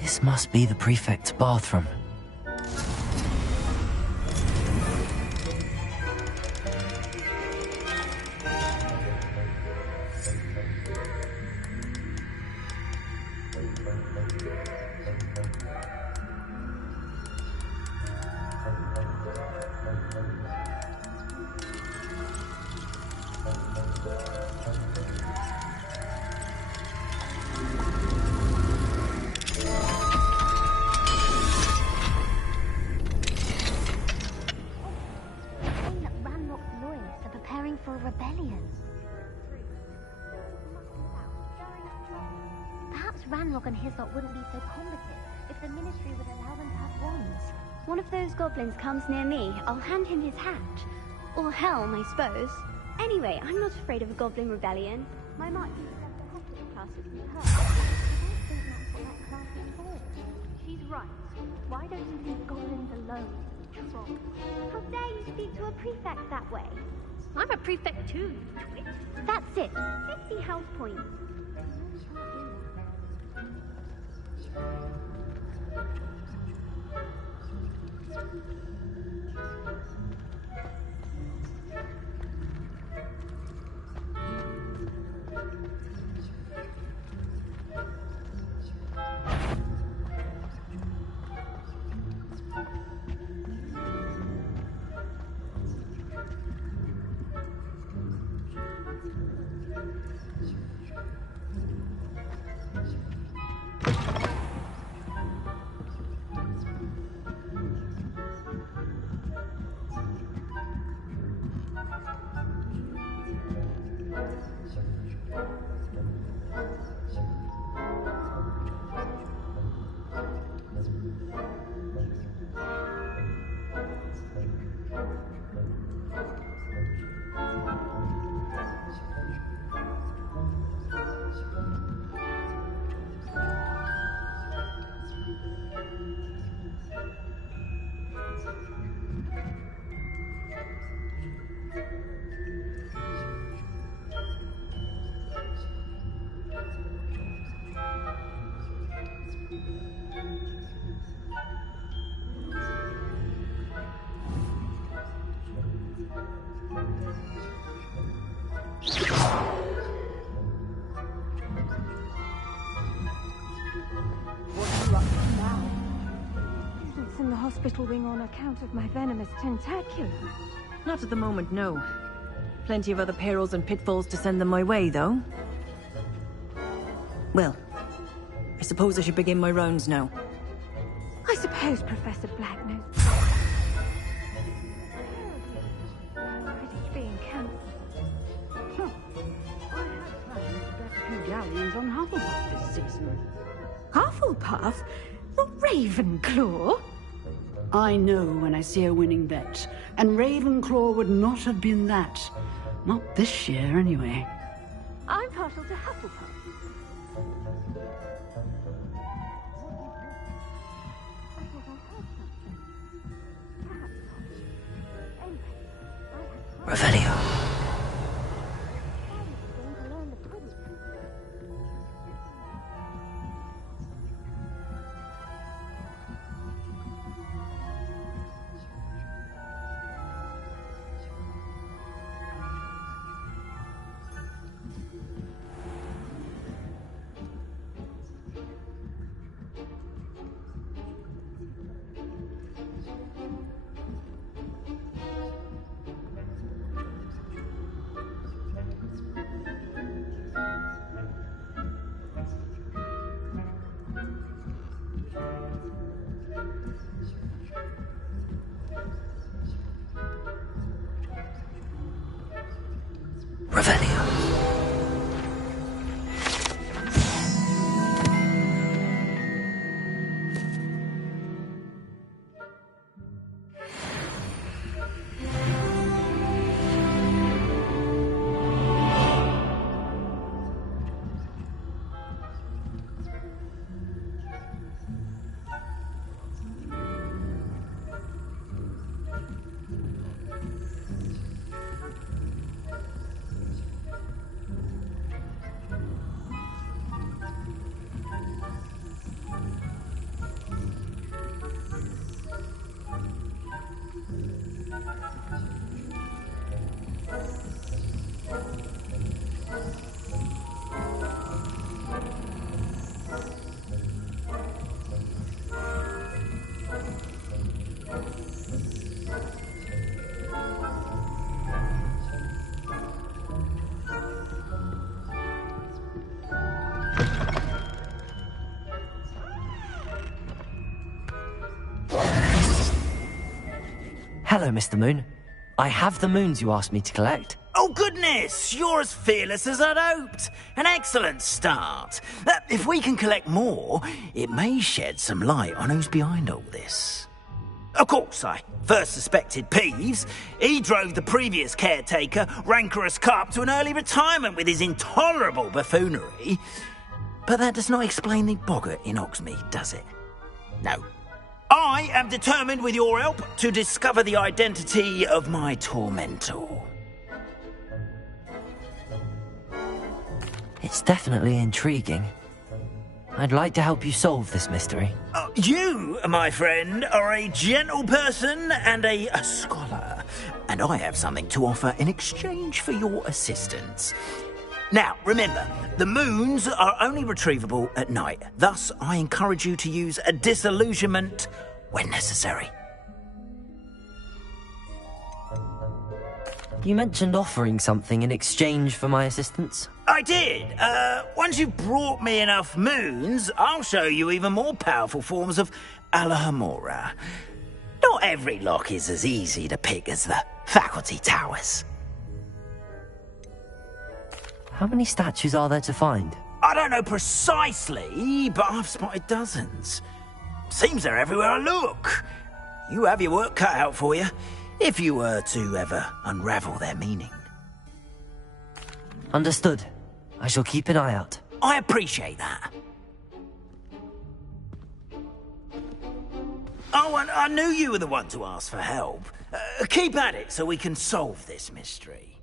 This must be the prefect's bathroom. One of those goblins comes near me, I'll hand him his hat. Or helm, I suppose. Anyway, I'm not afraid of a goblin rebellion. My mark is that the hospital class is for her. I don't think that's what that class is for. She's right. Why don't you leave goblins alone, troll? How dare you speak to a prefect that way? I'm a prefect too, you twit. That's it. 50 house points. Patients in the hospital wing on account of my venomous tentaculum. Not at the moment, no. Plenty of other perils and pitfalls to send them my way, though. Well, I suppose I should begin my rounds now. I suppose Professor Black knows. Quidditch being cancelled. Huh. I had planned to bet a few galleons on Hufflepuff this season. Hufflepuff? Not Ravenclaw? I know when I see a winning bet, and Ravenclaw would not have been that. Not this year, anyway. I'm partial to Hufflepuff. Revelio. Hello, Mr. Moon. I have the moons you asked me to collect. Oh, goodness! You're as fearless as I'd hoped. An excellent start. If we can collect more, it may shed some light on who's behind all this. Of course, I first suspected Peeves. He drove the previous caretaker, Rancorous Carp, to an early retirement with his intolerable buffoonery. But that does not explain the boggart in Hogsmeade, does it? No. I am determined, with your help, to discover the identity of my tormentor. It's definitely intriguing. I'd like to help you solve this mystery. You, my friend, are a gentle person and a scholar, and I have something to offer in exchange for your assistance. Now, remember, the moons are only retrievable at night. Thus, I encourage you to use a disillusionment when necessary. You mentioned offering something in exchange for my assistance? I did. Once you've brought me enough moons, I'll show you even more powerful forms of Alohomora. Not every lock is as easy to pick as the faculty towers. How many statues are there to find? I don't know precisely, but I've spotted dozens. Seems they're everywhere I look. You have your work cut out for you, if you were to ever unravel their meaning. Understood. I shall keep an eye out. I appreciate that. Oh, and I knew you were the one to ask for help. Keep at it so we can solve this mystery.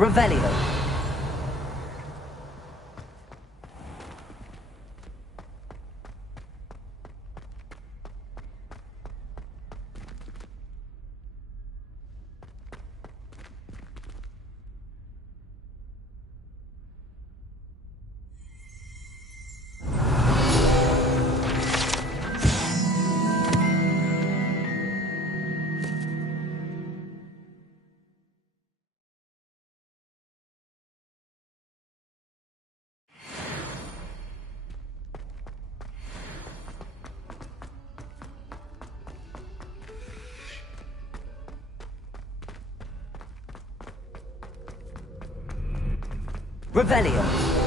Revelio. Revelio.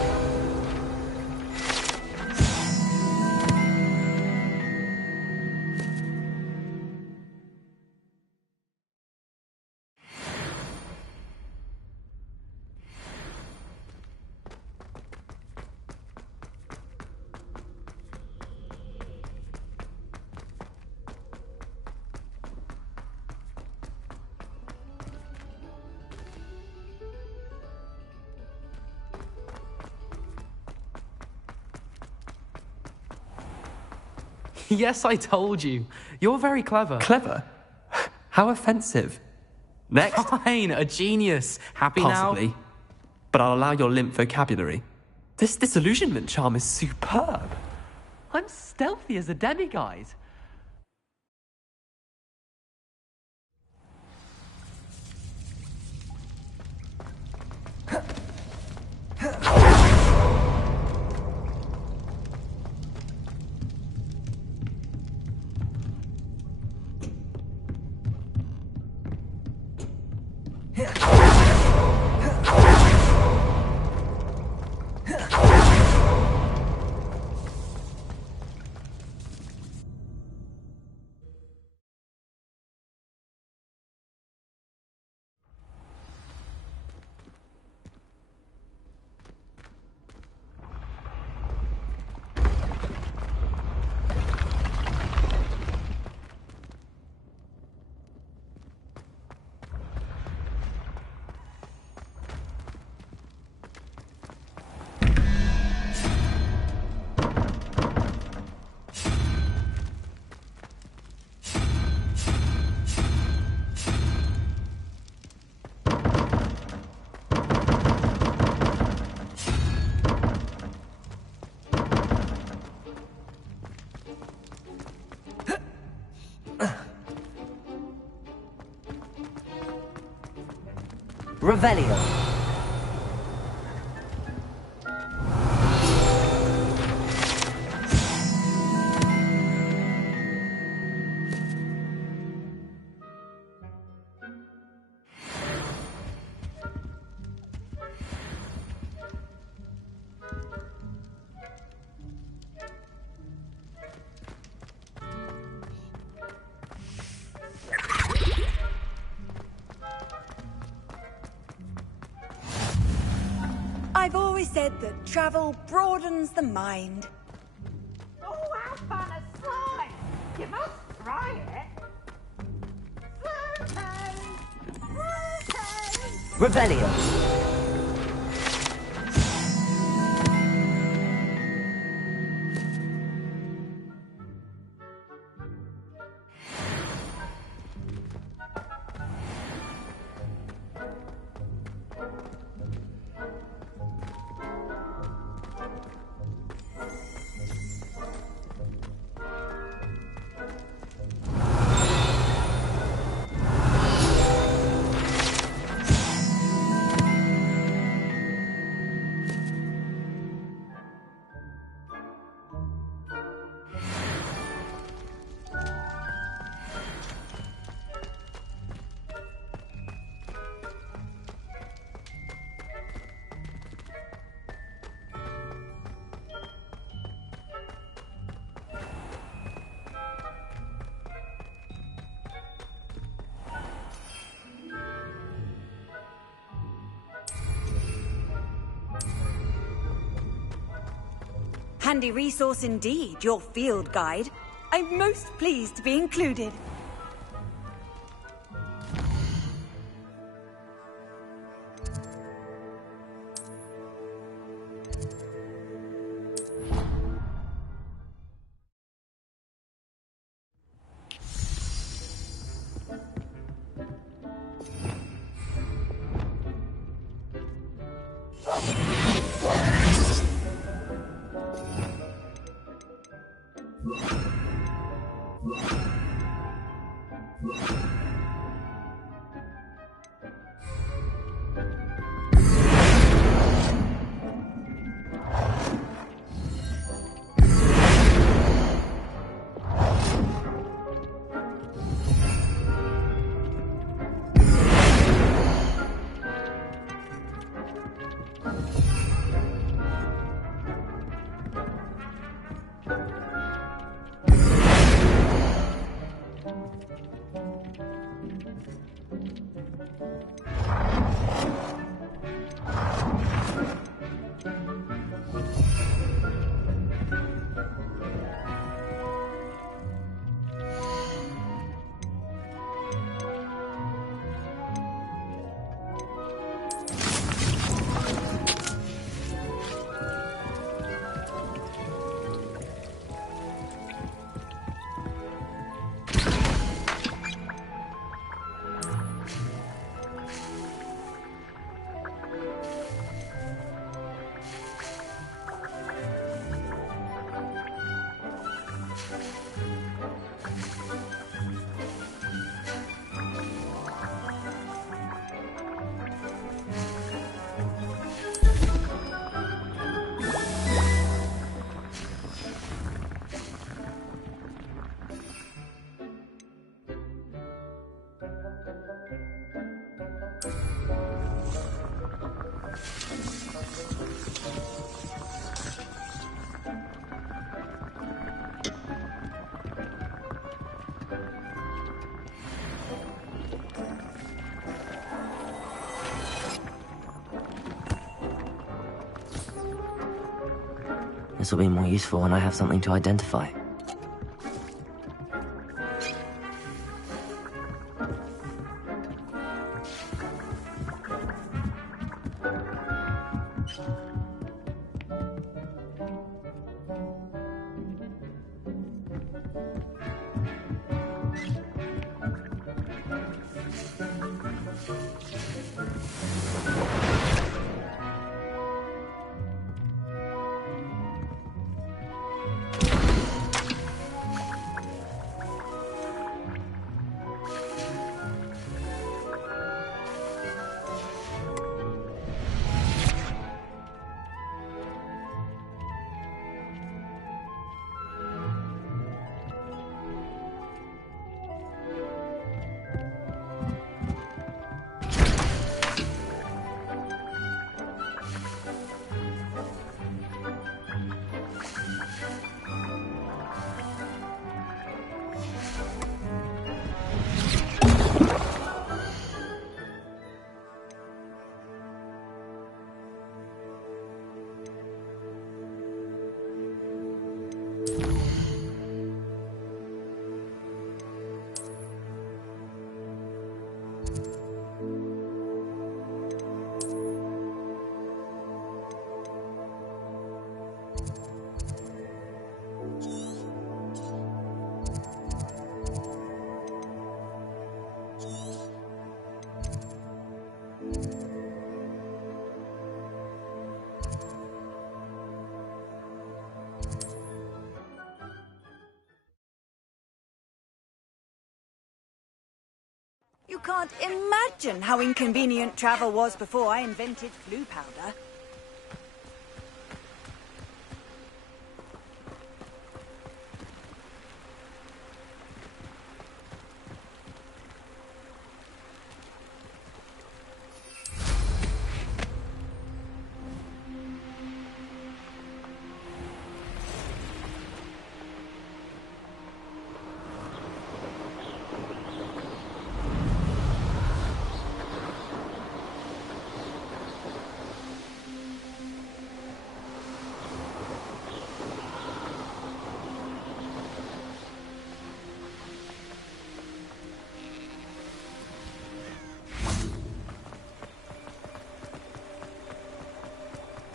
Yes, I told you. You're very clever. Clever? How offensive. Next. Fine, a genius. Happy Possibly. now? But I'll allow your limp vocabulary. This disillusionment charm is superb. I'm stealthy as a demiguise. Revelio. I've always said that travel broadens the mind. Oh, how fun a slime! You must try it. Revelio. Handy resource indeed, your field guide. I'm most pleased to be included. This will be more useful when I have something to identify. You can't imagine how inconvenient travel was before I invented flu powder.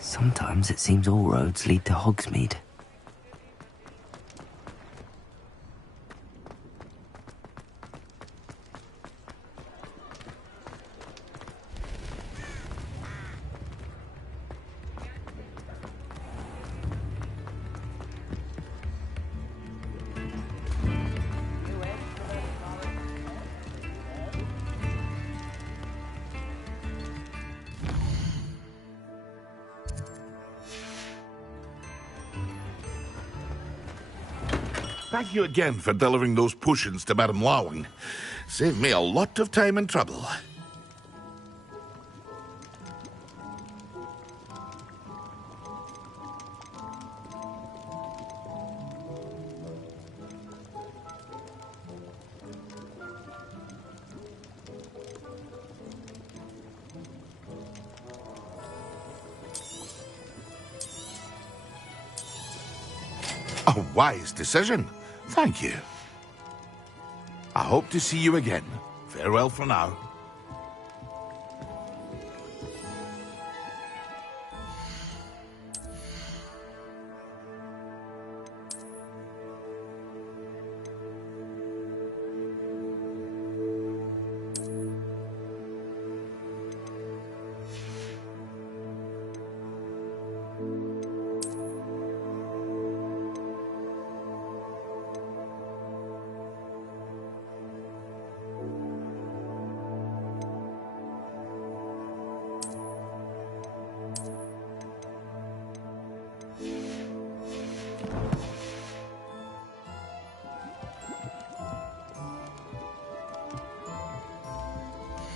Sometimes it seems all roads lead to Hogsmeade. Thank you again for delivering those potions to Madame Lawing. Saved me a lot of time and trouble. A wise decision. Thank you. I hope to see you again. Farewell for now.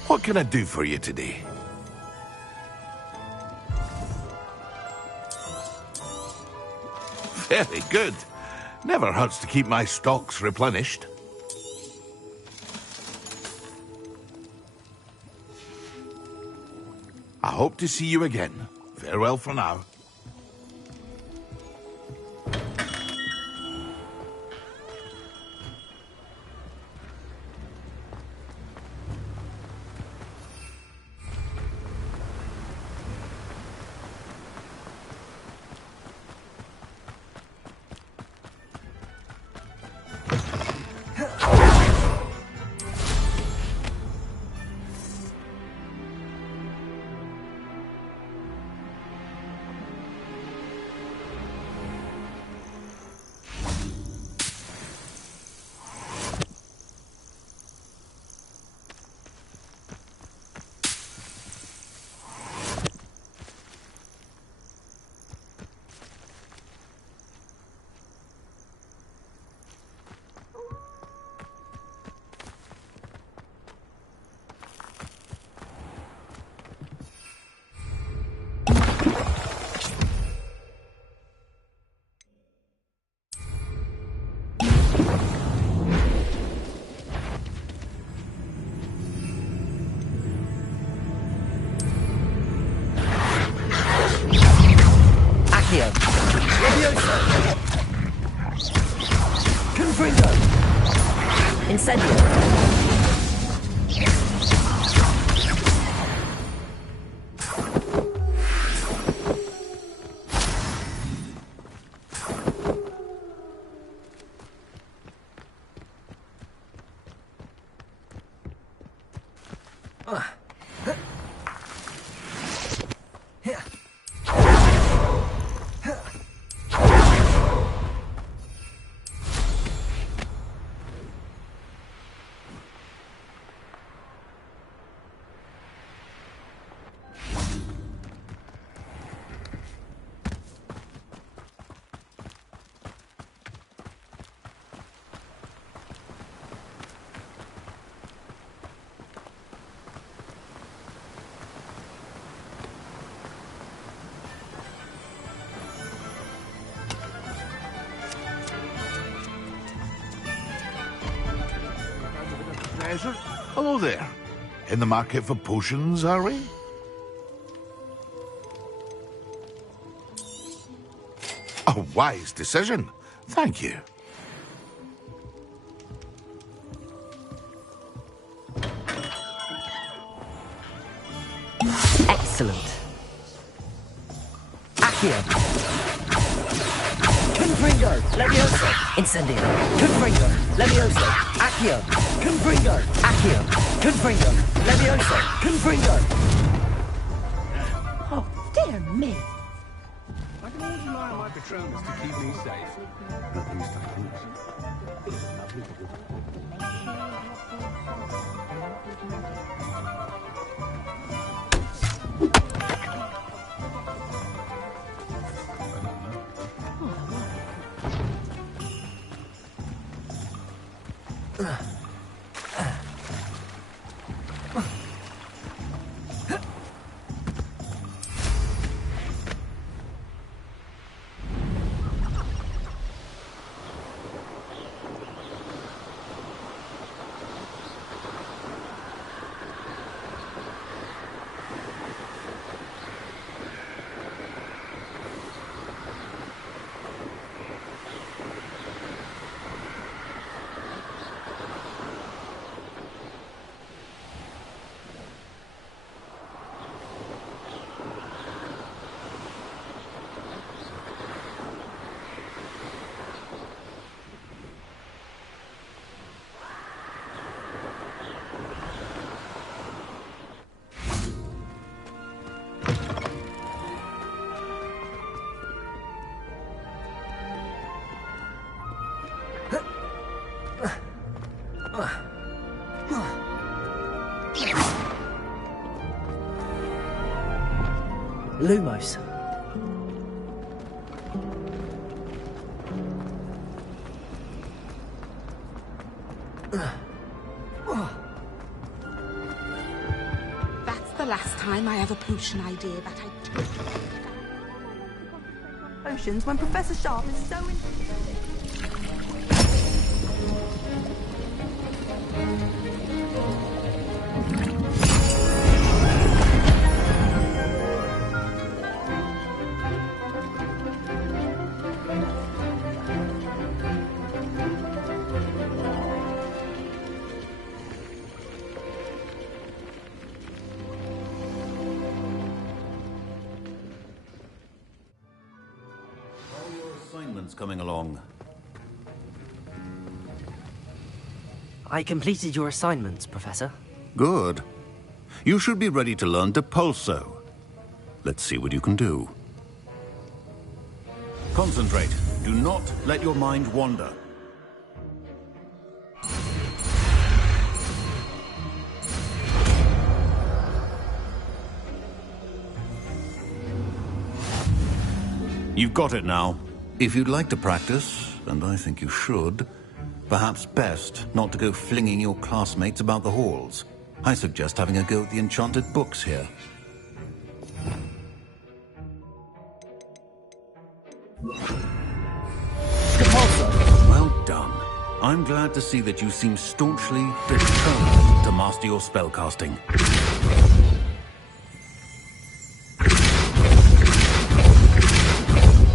What can I do for you today? Very good. Never hurts to keep my stocks replenished. I hope to see you again. Farewell for now. Hello there. In the market for potions, are we? A wise decision. Thank you. Excellent. Accio. Confringo. Levioso. Incendio. Confringo. Levioso. Accio. Confringo. Accio. Confringo. Levioso. Confringo. Oh, dear me. I can always rely on my Patronus to keep me safe. At least I hope Lumos. That's the last time I have a potion idea that I took. Potions when Professor Sharp is so Assignments coming along. I completed your assignments, Professor. Good. You should be ready to learn Depulso. Let's see what you can do. Concentrate. Do not let your mind wander. You've got it now. If you'd like to practice, and I think you should, perhaps best not to go flinging your classmates about the halls. I suggest having a go at the enchanted books here. Well done. I'm glad to see that you seem staunchly determined to master your spellcasting.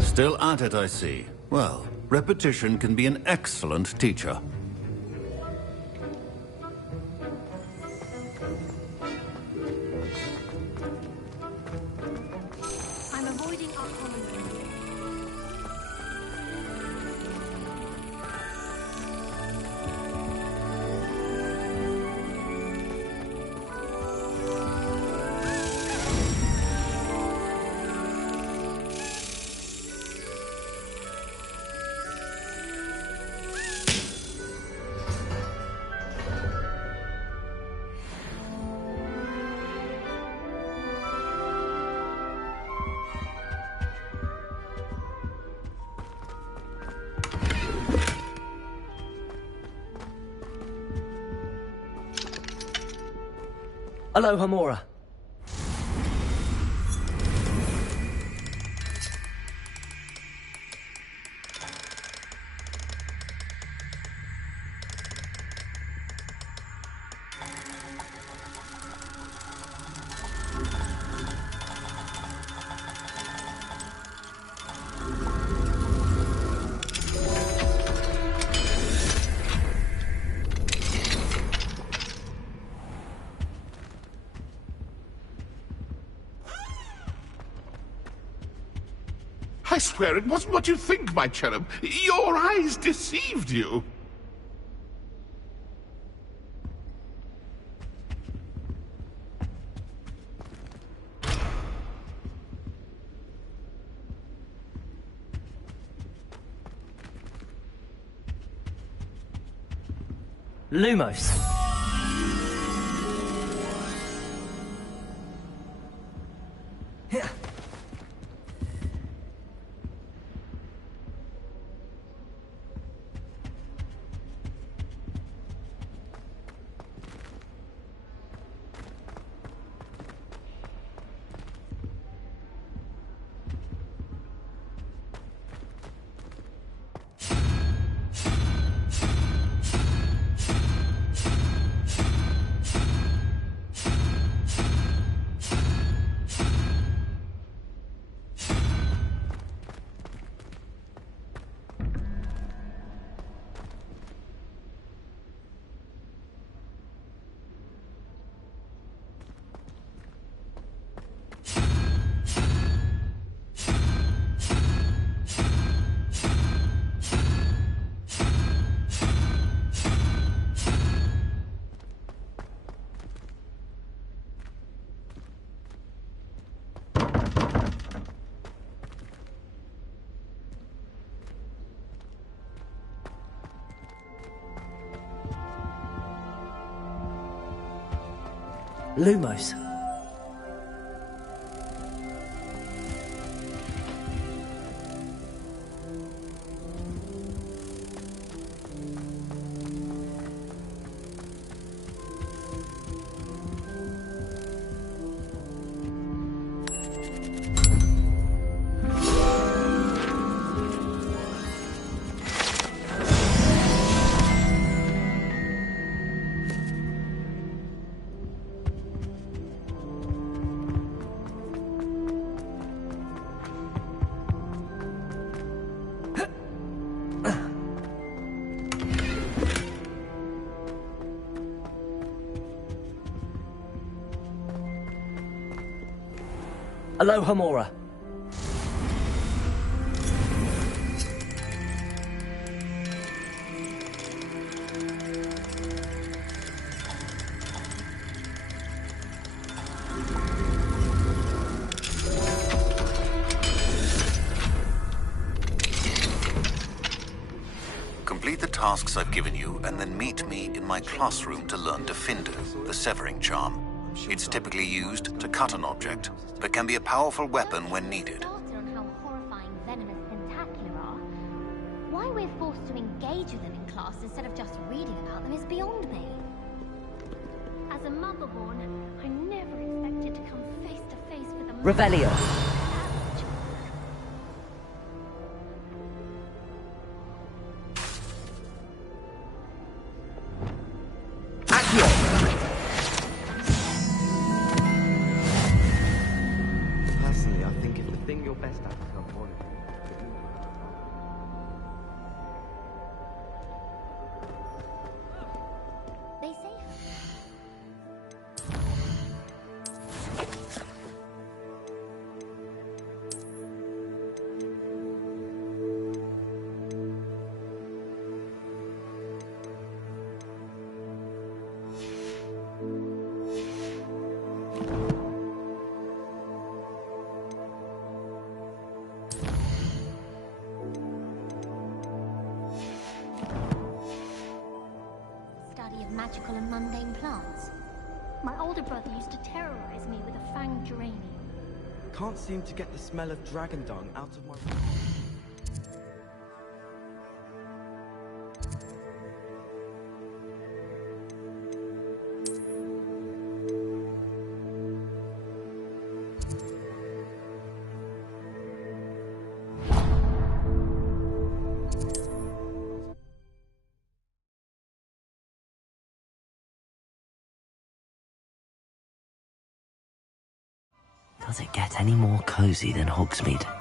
Still at it, I see. Well, repetition can be an excellent teacher. I'm avoiding our common ground. Aloha, Mora. I swear it wasn't what you think, my cherub. Your eyes deceived you. Lumos. Lumos. Aloha, Mora. Complete the tasks I've given you, and then meet me in my classroom to learn Defender, the severing charm. It's typically used to cut an object, but can be a powerful weapon when needed. On how horrifying venomous tentacular are. Why we're forced to engage with them in class instead of just reading about them is beyond me. As a motherborn, I never expected to come face to face with a Revelio. Personally, I think if the thing you're best at is not one. They say study of magical and mundane plants. My older brother used to terrorize me with a fanged geranium. Can't seem to get the smell of dragon dung out of my... Does it get any more cozy than Hogsmeade?